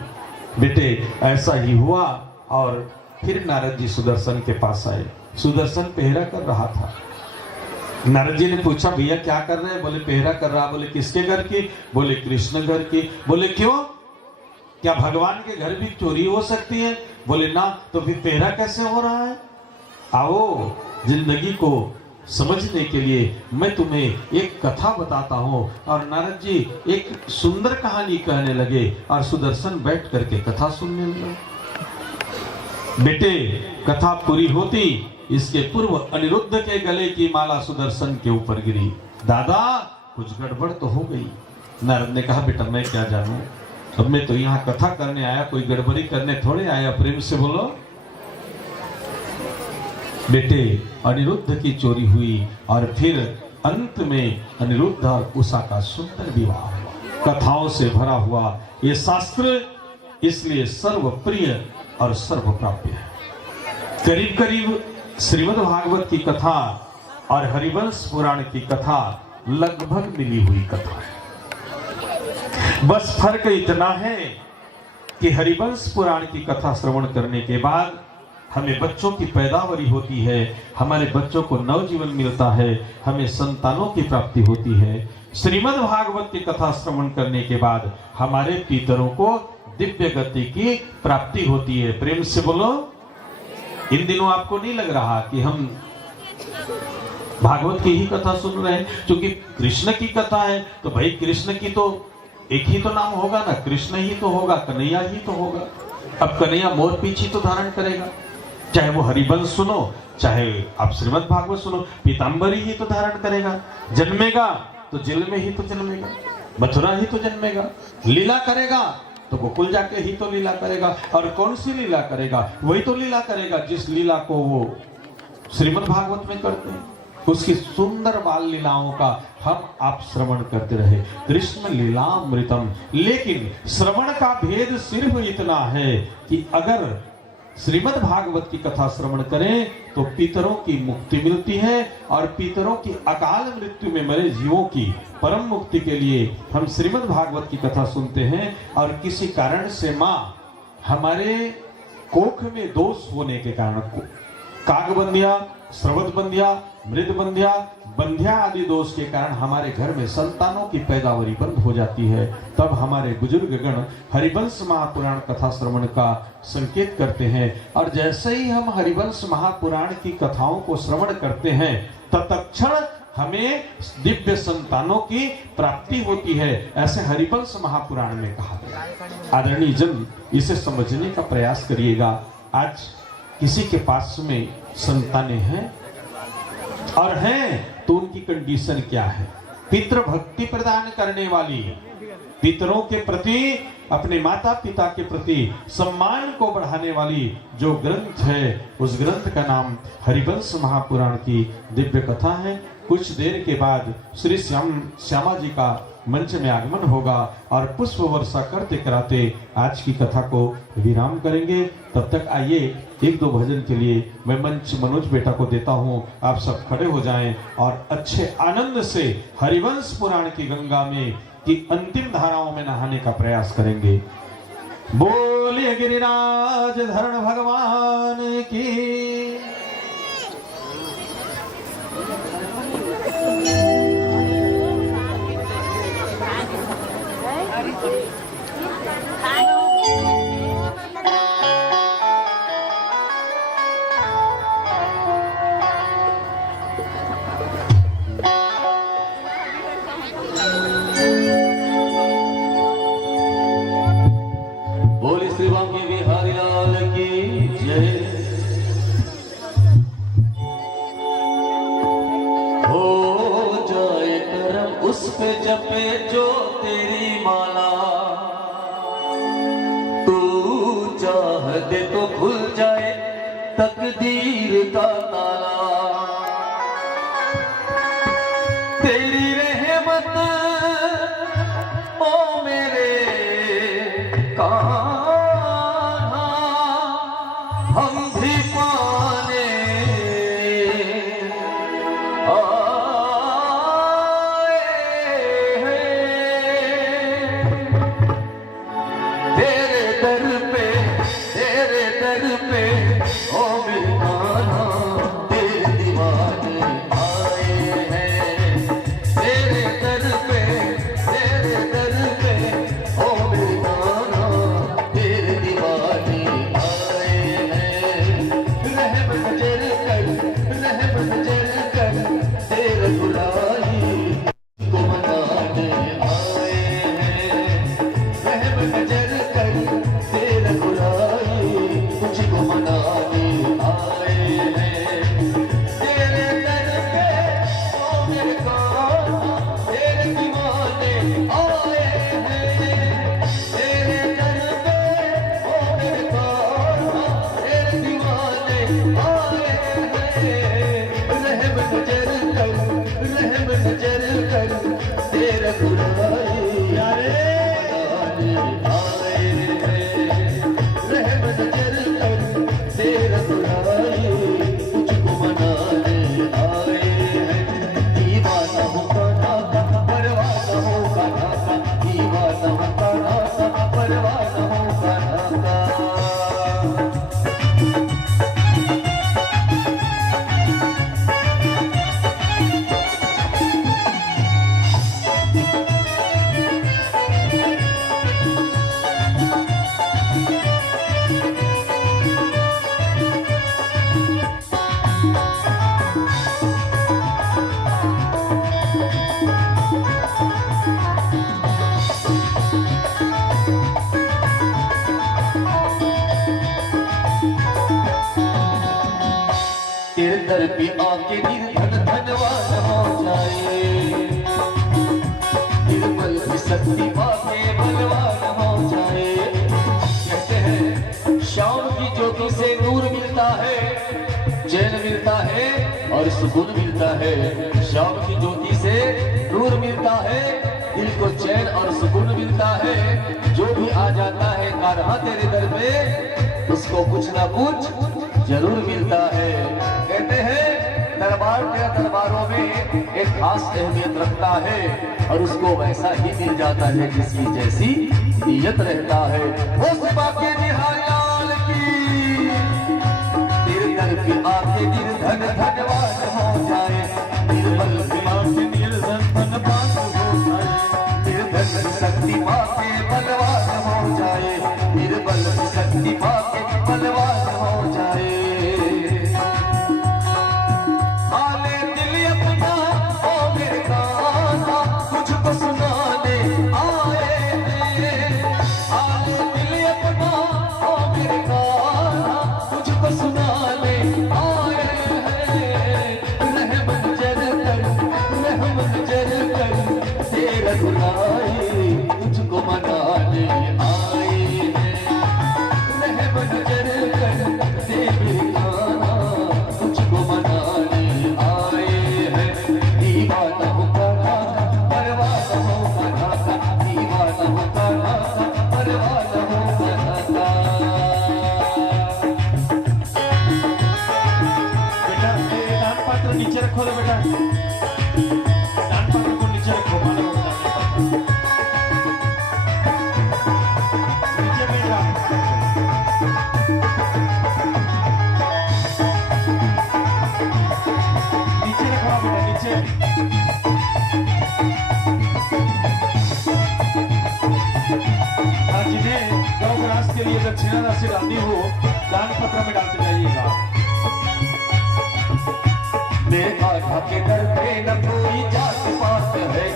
बेटे ऐसा ही हुआ। और फिर नारद जी सुदर्शन के पास आए। सुदर्शन पहरा कर रहा था। नारद जी ने पूछा, भैया क्या कर रहे हैं? बोले पहरा कर रहा। बोले किसके घर की? बोले कृष्ण घर की। बोले क्यों? क्या भगवान के घर भी चोरी हो सकती है? बोले ना। तो फिर पहरा कैसे हो रहा है? आओ, जिंदगी को समझने के लिए मैं तुम्हें एक कथा बताता हूं। और नारद जी एक सुंदर कहानी कहने लगे और सुदर्शन बैठ करके कथा सुनने लगे। बेटे कथा पूरी होती इसके पूर्व अनिरुद्ध के गले की माला सुदर्शन के ऊपर गिरी। दादा कुछ गड़बड़ तो हो गई। नारद ने कहा, बेटा मैं क्या जानूं, अब मैं तो यहाँ कथा करने आया, कोई गड़बड़ी करने थोड़े आया। प्रेम से बोलो। बेटे अनिरुद्ध की चोरी हुई और फिर अंत में अनिरुद्ध और उषा का सुंदर विवाह हुआ। कथाओं से भरा हुआ ये शास्त्र इसलिए सर्वप्रिय और सर्वप्राप्य है। करीब करीब श्रीमद् भागवत की कथा और हरिवंश पुराण की कथा लगभग मिली हुई कथा है। बस फर्क इतना है कि हरिवंश पुराण की कथा श्रवण करने के बाद हमें बच्चों की पैदावारी होती है, हमारे बच्चों को नवजीवन मिलता है, हमें संतानों की प्राप्ति होती है। श्रीमद् भागवत की कथा श्रवण करने के बाद हमारे पितरों को दिव्य गति की प्राप्ति होती है। प्रेम से बोलो। इन दिनों आपको नहीं लग रहा कि हम भागवत की ही कथा सुन रहे हैं? क्योंकि कृष्ण की कथा है तो भाई कृष्ण की तो एक ही तो नाम होगा ना, कृष्ण ही तो होगा, कन्हैया ही तो होगा। अब कन्हैया मोर पीछी तो धारण करेगा, चाहे वो हरिवंश सुनो चाहे आप श्रीमद् भागवत सुनो, पीताम्बरी ही तो धारण करेगा। जन्मेगा तो जेल में ही तो जन्मेगा, मथुरा ही तो जन्मेगा। लीला करेगा तो गोकुल जाके ही तो लीला करेगा। और कौन सी लीला करेगा? वही तो लीला करेगा जिस लीला को वो श्रीमद् भागवत में करते हैं। उसकी सुंदर बाल लीलाओं का हम आप श्रवण करते रहे। कृष्ण लीलामृतम। लेकिन श्रवण का भेद सिर्फ इतना है कि अगर श्रीमद् भागवत की कथा श्रवण करें तो पितरों की मुक्ति मिलती है। और पितरों की अकाल मृत्यु में मरे जीवों की परम मुक्ति के लिए हम श्रीमद् भागवत की कथा सुनते हैं। और किसी कारण से माँ हमारे कोख में दोष होने के कारण कागबंधिया, स्रवतबंधिया, मृदबंधिया, बंध्या आदि दोष के कारण हमारे घर में संतानों की पैदावारी बंद हो जाती है, तब हमारे बुजुर्ग गण हरिवंश महापुराण कथा श्रवण का संकेत करते हैं। और जैसे ही हम हरिवंश महापुराण की कथाओं को श्रवण करते हैं तत्क्षण हमें दिव्य संतानों की प्राप्ति होती है। ऐसे हरिवंश महापुराण में कहा गया। आदरणीय जन इसे समझने का प्रयास करिएगा। आज किसी के पास में संतानें हैं और हैं तो उनकी कंडीशन क्या है? पितृ भक्ति प्रदान करने वाली, पितरों के प्रति, अपने माता पिता के प्रति सम्मान को बढ़ाने वाली जो ग्रंथ है उस ग्रंथ का नाम हरिवंश महापुराण की दिव्य कथा है। कुछ देर के बाद श्री श्यामा जी का मंच में आगमन होगा और पुष्प वर्षा करते कराते आज की कथा को विराम करेंगे। तब तक आइए एक दो भजन के लिए मैं मंच मनोज बेटा को देता हूं। आप सब खड़े हो जाएं और अच्छे आनंद से हरिवंश पुराण की गंगा में की अंतिम धाराओं में नहाने का प्रयास करेंगे। बोलिए गिरिराज धरण भगवान की। बोले श्री बांके बिहारी लाल की जय। हो जाए करम उस पे जपे जो तेरी माला, तू चाह दे तो खुल जाए तकदीर का ताला। तेरी रहमत ओ मेरे कान्हा हम भी पाने आए हैं। तेरे दर पे आए हैं। रहम नजर कर, रहम नजर कर, तेरा बुराई यारे आए हैं। रहम नजर कर, तेरा बुराई तुझको मनाने आए हैं। दीवाना हो कान्हा का, परवाना हो कान्हा का, दीवाना हो कान्हा का, परवाना हो कान्हा का। तेरे दर पे आके निर्धन धनवान हो जाए, निर्मल की शक्ति पाके बलवान हो जाए। कहते हैं शाम की ज्योति से नूर मिलता है, चैन मिलता है और सुकून मिलता है। शाम की ज्योति से नूर मिलता है, दिल को चैन और सुकून मिलता है। जो भी आ जाता है कान्हा तेरे दर पे, उसको कुछ ना कुछ जरूर मिलता है। कहते हैं दरबार तेरा दरबारों में एक खास अहमियत रखता है और उसको वैसा ही मिल जाता है जिसकी जैसी नीयत रहता है। वो सिपा के निहाल की तेरे दर पे आके निर्धन धनवान हो जाए, निर्बल सिपा के निर्धन धनवान हो जाए, निर्धन शक्ति पाके बलवान हो जाए, निर्बल शक्ति पाके बलवान हो जाए। हाले दिल अपना ओ मेरे कान्हा तुझको सुनाने आए हैं। हाले दिल अपना ओ मेरे कान्हा तुझको सुनाने आए हैं। रहम नजर कर, रहम नजर कर, तेरा बुराई तुझको मनाने आए हैं। रहम नजर कर, तेरे कान्हा तुझको मनाने आए हैं। दीवाना हो कान्हा का, परवाना हो कान्हा का, दीवाना हो कान्हा का, परवाना हो कान्हा का। बेटा ये दान पात्र नीचे रखो रे बेटा, दान पात्र को नीचे रखो, माला को दान पात्र नीचे बेटा। नीचे रखो बेटा, नीचे। हाँ, जिन्हें गौ ग्रास के लिए दक्षिणा राशि डालनी हो दान पत्र में डालते जाइएगा। मेरे कान्हा के दर पे न कोई जात पात है,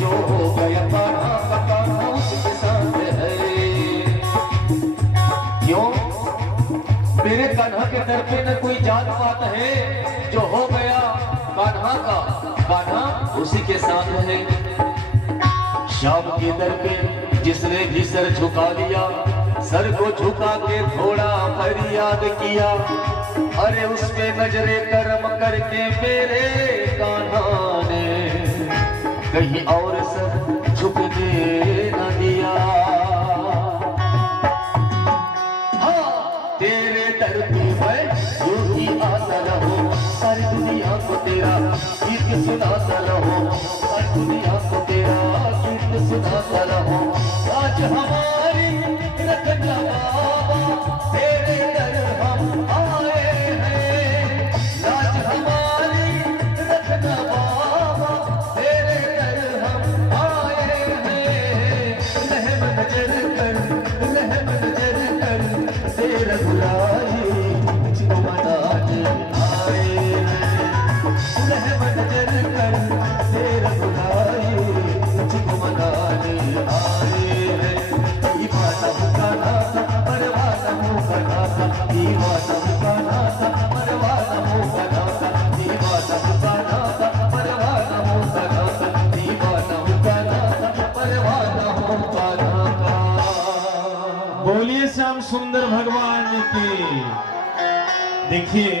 जो हो गया कान्हा का कान्हा उसके साथ है। क्यों? मेरे कान्हा के दर पे न कोई जात पात है, जो हो गया कान्हा का कान्हा उसी के साथ है। शाम के दर पे जिसने भी सर झुका लिया, सर को झुका के थोड़ा फरियाद किया, अरे उस पे नजरे करम करके मेरे कान्हा ने कहीं और सर झुकने न दिया। हाँ, तेरे दर पे मैं यूं ही आता रहूं, सारी दुनिया को तेरा गीत सुनाता रहूं, सारी दुनिया को तेरा गीत सुनाता रहूं। आज हमारी रखना बाबा तेरे दर हम आए हैं। आज हमारी रखना बाबा तेरे दर हम आए हैं। रहम नजर कर, रहम नजर कर, तेरा बुराई तुझको मनाने आए हैं। रहम नजर कर, तेरा बुराई तुझको मनाने आए हैं। दीवाना हो कान्हा का, परवाना हो कान्हा का, दीवाना हो कान्हा का, परवाना हो कान्हा का, दीवाना हो कान्हा का, परवाना हो कान्हा का, दीवाना हो कान्हा का, परवाना हो कान्हा का। बोलिए श्याम सुंदर भगवान की। देखिए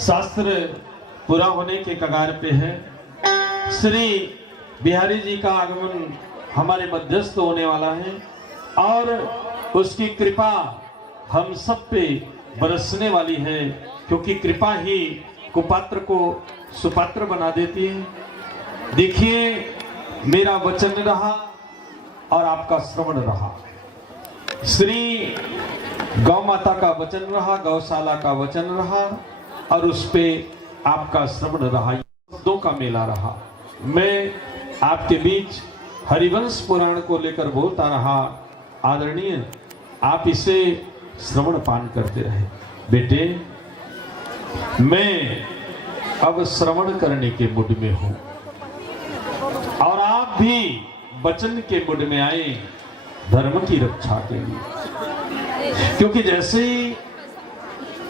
शास्त्र पूरा होने के कगार पे है। श्री बिहारी जी का आगमन हमारे मध्यस्थ होने वाला है और उसकी कृपा हम सब पे बरसने वाली है, क्योंकि कृपा ही कुपात्र को सुपात्र बना देती है। देखिए मेरा वचन रहा और आपका श्रवण रहा। श्री गौ माता का वचन रहा, गौशाला का वचन रहा और उस पे आपका श्रवण रहा, शब्दों का मेला रहा। मैं आपके बीच हरिवंश पुराण को लेकर बोलता रहा। आदरणीय आप इसे श्रवण पान करते रहे। बेटे मैं अब श्रवण करने के मूड में हूं और आप भी वचन के मूड में आए धर्म की रक्षा के लिए, क्योंकि जैसे ही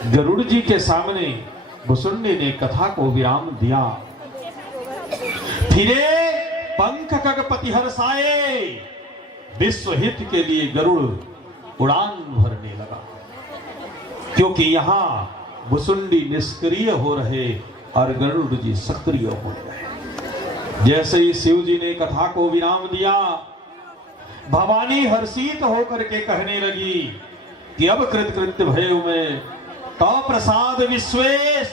गरुड़ जी के सामने भुसुंडी ने कथा को विराम दिया, फिरे पंख खगपति हर्षाए, विश्व हित के लिए गरुड़ उड़ान भरने लगा, क्योंकि यहां भुसुंडी निष्क्रिय हो रहे और गरुड़ जी सक्रिय हो रहे। जैसे ही शिव जी ने कथा को विराम दिया, भवानी हर्षित होकर के कहने लगी कि अब कृतकृत्य भयो में तो प्रसाद विश्वेश,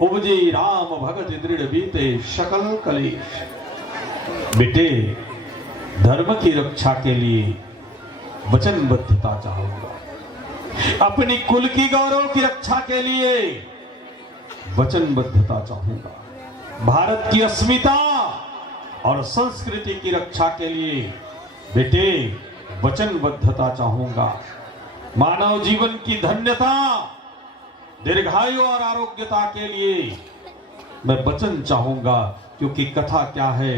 उपजे राम भगत दृढ़ बीते सकल कलेश। बेटे धर्म की रक्षा के लिए वचनबद्धता चाहूंगा, अपनी कुल की गौरव की रक्षा के लिए वचनबद्धता चाहूंगा, भारत की अस्मिता और संस्कृति की रक्षा के लिए बेटे वचनबद्धता चाहूंगा, मानव जीवन की धन्यता, दीर्घायु और आरोग्यता के लिए मैं वचन चाहूंगा, क्योंकि कथा क्या है।